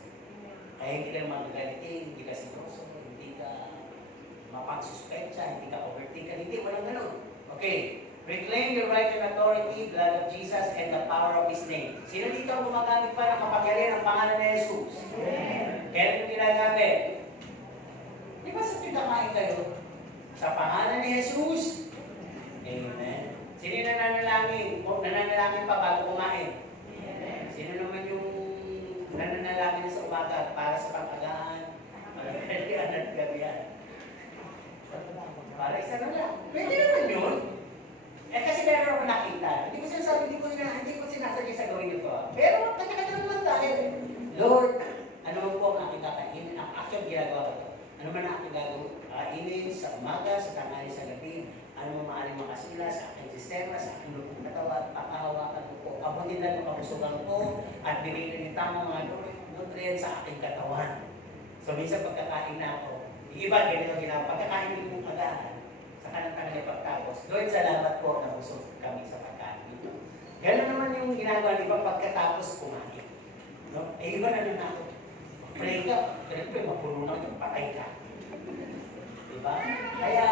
Kaya hindi ka magagalitin, hindi ka sinuso, hindi ka mapagsuspetsa, hindi ka overtaken, hindi, walang ganun. Okay. Reclaim your right and authority, blood of Jesus, and the power of His name. Sino dito ang gumagamit pa ng kapangyarihan ng pangalan ni Jesus? Kaya ito ginagamit. Di ba sa pinakain kayo? Sa pangalan ni Jesus? Amen. Sino yung nananalangin? Nananalangin pa bago kumain? Sino naman yung nananalangin sa umaga para sa pag-agaan? Malagyan at gabihan. Para isa na lang. Pwede naman yun. Kasi meron ako nakita. Hindi ko sinasabi, hindi ko sinasabi sa gawin ito. Pero kanya-kanya naman tayo. Lord, ano man po ang aking kakainin? Actually, ginagawa ko ito. Ano man ang aking gagawin sa umaga, sa tanghali, sa gabi, ano man maaaring makasila sa aking sistema, sa aking lupong katawan, pakahawakan ko po. Abutin lang ang kapusugan ko at bigyan ng tamang mga nutrients sa aking katawan. So, minsan pagkakain na ako, iba, ganito ginawa, pagkakain mo agad. Saka ng tanghali pagtapos, Lord, salamat po na busog kami sa pagkain dito. Gano'n naman yung ginagawa, di ba, pagkatapos kumain. No? Eh, iba na rin ako. Pray ka, siyempre, mapuno na yung patay ka. Diba? Kaya,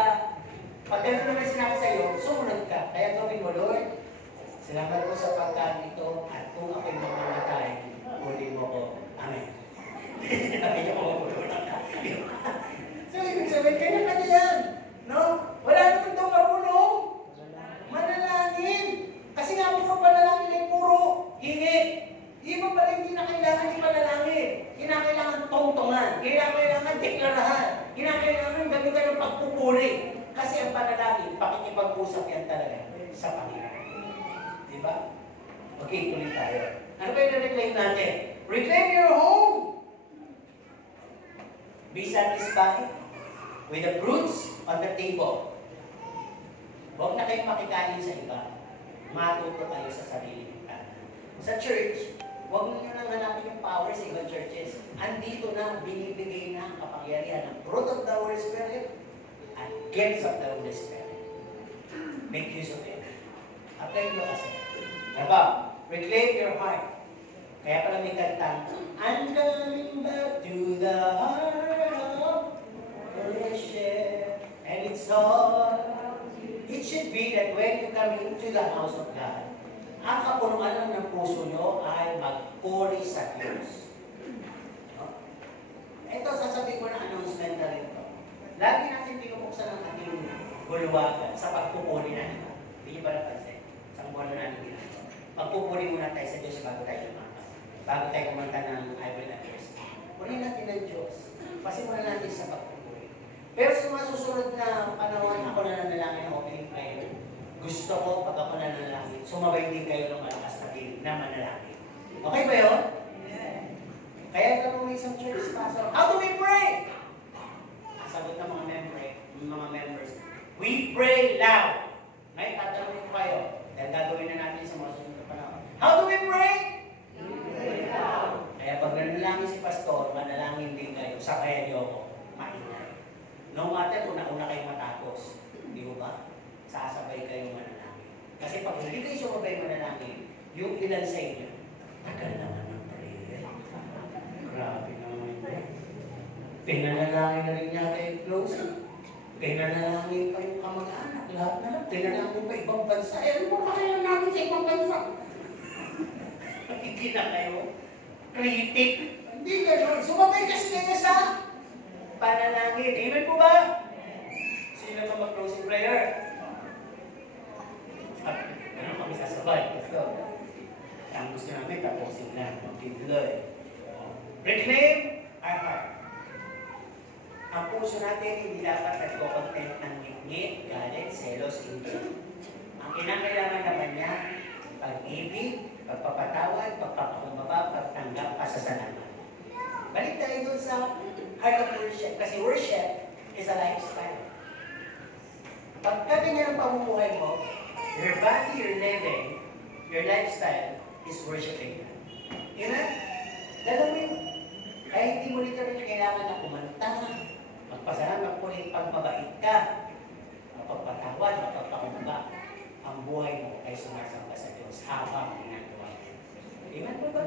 pag gano'n naman sinabi sa'yo, sumunod ka. Kaya gawin mo, Lord, salamat po sa pagkain ito, at kung ako'y mamamatay, huli mo ko. Amen. Sabi niyo ko, mapuno na ka. So, ibig sabihin, kanya-kanya yan. No? Wala naman daw marunong. Manalangin. Kasi nga puro panalangin ay puro hingi. Iba pala hindi na kailangan ipanalangin. Kinakailangan tungtungan. Kinakailangan deklarahan. Kinakailangan gamitan ng pagpupuri. Kasi ang panalangin, pakikipag-usap yan talaga sa Panginoon. Diba? Okay, tuloy tayo. Ano ba yung reclaim natin? Reclaim your home. Be satisfied with the fruits on the table. Huwag na kayong makikain sa iba. Matuto kayo sa sarili nyo. Sa church, huwag nyo nang hanapin yung power sa ibang churches. Andito na, binibigay na ang kapangyarihan ng fruit of the Holy Spirit and gifts of the Holy Spirit. Make use of it. Apply nyo kasi. Diba? Reclaim your heart. Kaya pala may kantang, I'm coming back to the heart of worship. And it's all, it should be that when you come into the house of God, ang kapunuan lang ng puso nyo ay magpuri sa Diyos. No? Ito, sasabihin ko na announcement na rin ito. lagi natin pinupuksan ang ating bulwagan sa pagpupuli na iba. Hindi niyo ba napansin? Sa buwan na natin ginagawa. Pagpupuli muna tayo sa Diyos bago tayo lumakas. Bago tayo kumanta ng I will not rest. Purihin natin ang Diyos. Pasimulan natin sa pagpupuli. Pero sa mga susunod na panahon, ako na nanalangin ng opening prayer. Gusto ko, pag ako nanalangin, sumabay din kayo ng malakas na manalangin. Okay ba yun? Kaya ito may isang church pastor, how do we pray? Sagot ng mga members, we pray loud. Ngayon, tatanungin ko kayo, dahil gagawin na natin sa mga susunod na panahon. How do we pray? We pray loud. Kaya pag nanalangin si pastor, manalangin din kayo, sabayan niyo ako, maingay. No matter kung nauna kayo matapos, di ba? Sasabay kayong manalangin. Kasi pag hindi kayo sumabay manalangin, yung ilan sa inyo, tagal naman ng prayer. Grabe naman yun. Pinanalangin na rin yata yung close. Pinanalangin pa yung kamag-anak. Lahat na lang. Pinanalangin pa ibang bansa. Eh, ano ba kaya namin sa ibang bansa? Hindi na kayo. Critic. Hindi gano'n. Sumabay kasi kayo sa panalangin. Amen po ba? Sino ba mag-closing prayer? Ano kami sasabay? So, ang gusto namin tapusin na. Mag-tuloy. Reclaim our heart. Ang puso natin hindi dapat nagko-content ng ngit-ngit, galit, selos, hindi. Ang kinakailangan naman niya, pag-ibig, pagpapatawad, pagpapakumbaba, pagtanggap, pasasalamat. Balik tayo dun sa heart of worship. Kasi worship is a lifestyle. Pagka ganyan ang pamumuhay mo, your body, your living, your lifestyle is worshiping God. Amen? Dalawa yun. Kaya hindi mo nito rin kailangan na kumanta, magpasalamat po rin pag mabait ka, mapagpatawad, mapagpakumbaba. Ang buhay mo ay sumasamba sa Diyos habang ginagawa. Amen po ba?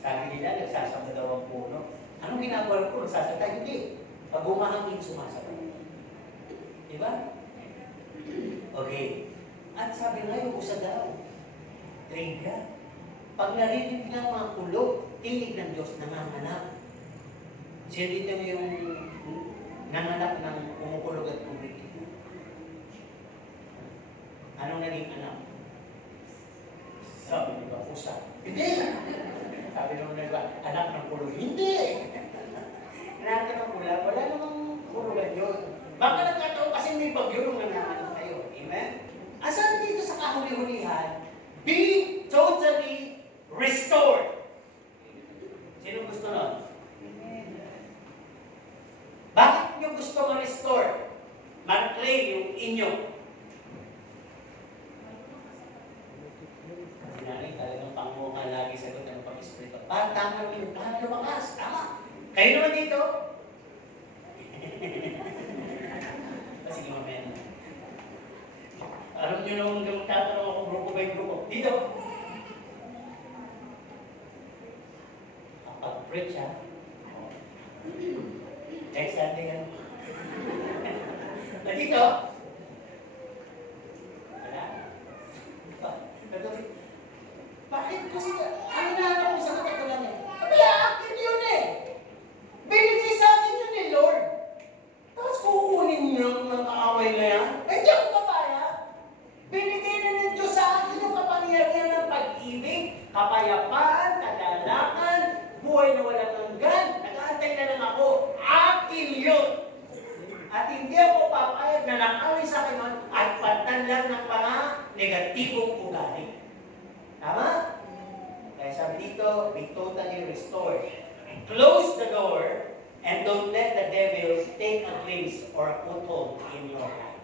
Sabi nila, nagsasamba daw ang puno. Anong ginagawa ng puno? Sasanda? Hindi. Pag umahangin, sumasamba. Diba? Okay. At sabi nga yung usa daw, trigger. Pag narinig ng mga kulog, tinig ng Diyos, nanganganak. Sino dito yung nanganak ng kumukulog at tubig? Anong naging anak? Sabi niyo ba, pusa? Hindi! Sabi naman nagba, anak ng kulog. Hindi! Anak ng kulog, wala namang kulugan yun. Baka nagkataon kasi may bagyo nung nanganak tayo. Amen? Asan dito sa kahuli-hulihan, be totally restored. Sino gusto nun? Bakit nyo gusto ma-restore? Ma-claim yung inyo. Sinari, talagang panguha lagi sagot ng pag-espiritu. Tama naman yung paano lumakas. Tama. Kayo naman dito. Sige, mamaya. Alam nyo nung tatanong ako grupo by grupo. Dito. Kapag-preach ha. Next Sunday ka. Nandito. Wala. Bakit? Kasi ano na ako sa katatulan niya? Sabi, akin yun eh. Binigay sa akin yun eh, Lord. Tapos kukunin niyo ng kaaway na yan. Hindi ako papaya. Binigay na ng Diyos sa akin yung kapangyarihan ng pag-ibig, kapayapaan, kagalakan, buhay na walang hanggan. Nag-aantay na lang ako. Akin yun. At hindi ako papayag na nakawin sa akin nun at patanlan ng mga negatibong ugali. Tama? Kaya sabi dito, be totally restored. Close the door and don't let the devil take a place or a foothold in your life.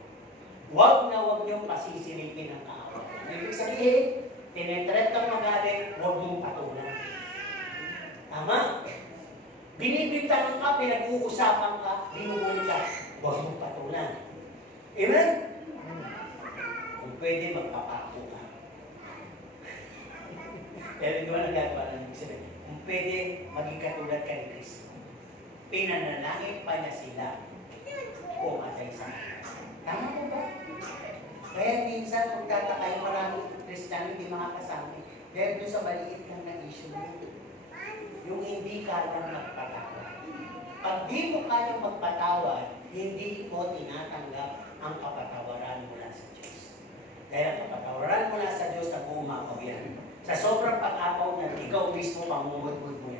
Huwag na huwag niyong pasisilipin ang kaaway. Ibig sabihin, tinetret kang magaling, huwag mong patulan. Tama? Binibintangan ka, pinag-uusapan ka, binubuli ka, huwag mong patulan. Amen? Kung pwede, magpapako ka. Pero hindi ba nagagawa ng ibig sabihin? Kung pwede, maging katulad ka ni Kristo. Pinanalangin pa niya sila pumatay sa kanya. Tama po ba? Kaya minsan, kung tataka yung maraming Kristiyano, hindi makakasama. Dahil doon sa maliit lang na issue mo. Yung hindi ka lang magpatawa. Pag di mo kayang magpatawad, hindi mo tinatanggap ang kapatawaran mula sa Diyos. Dahil ang kapatawaran mula sa Diyos na buong makawian. Sa sobrang pag-apaw niya, ikaw mismo pangungod mo yan.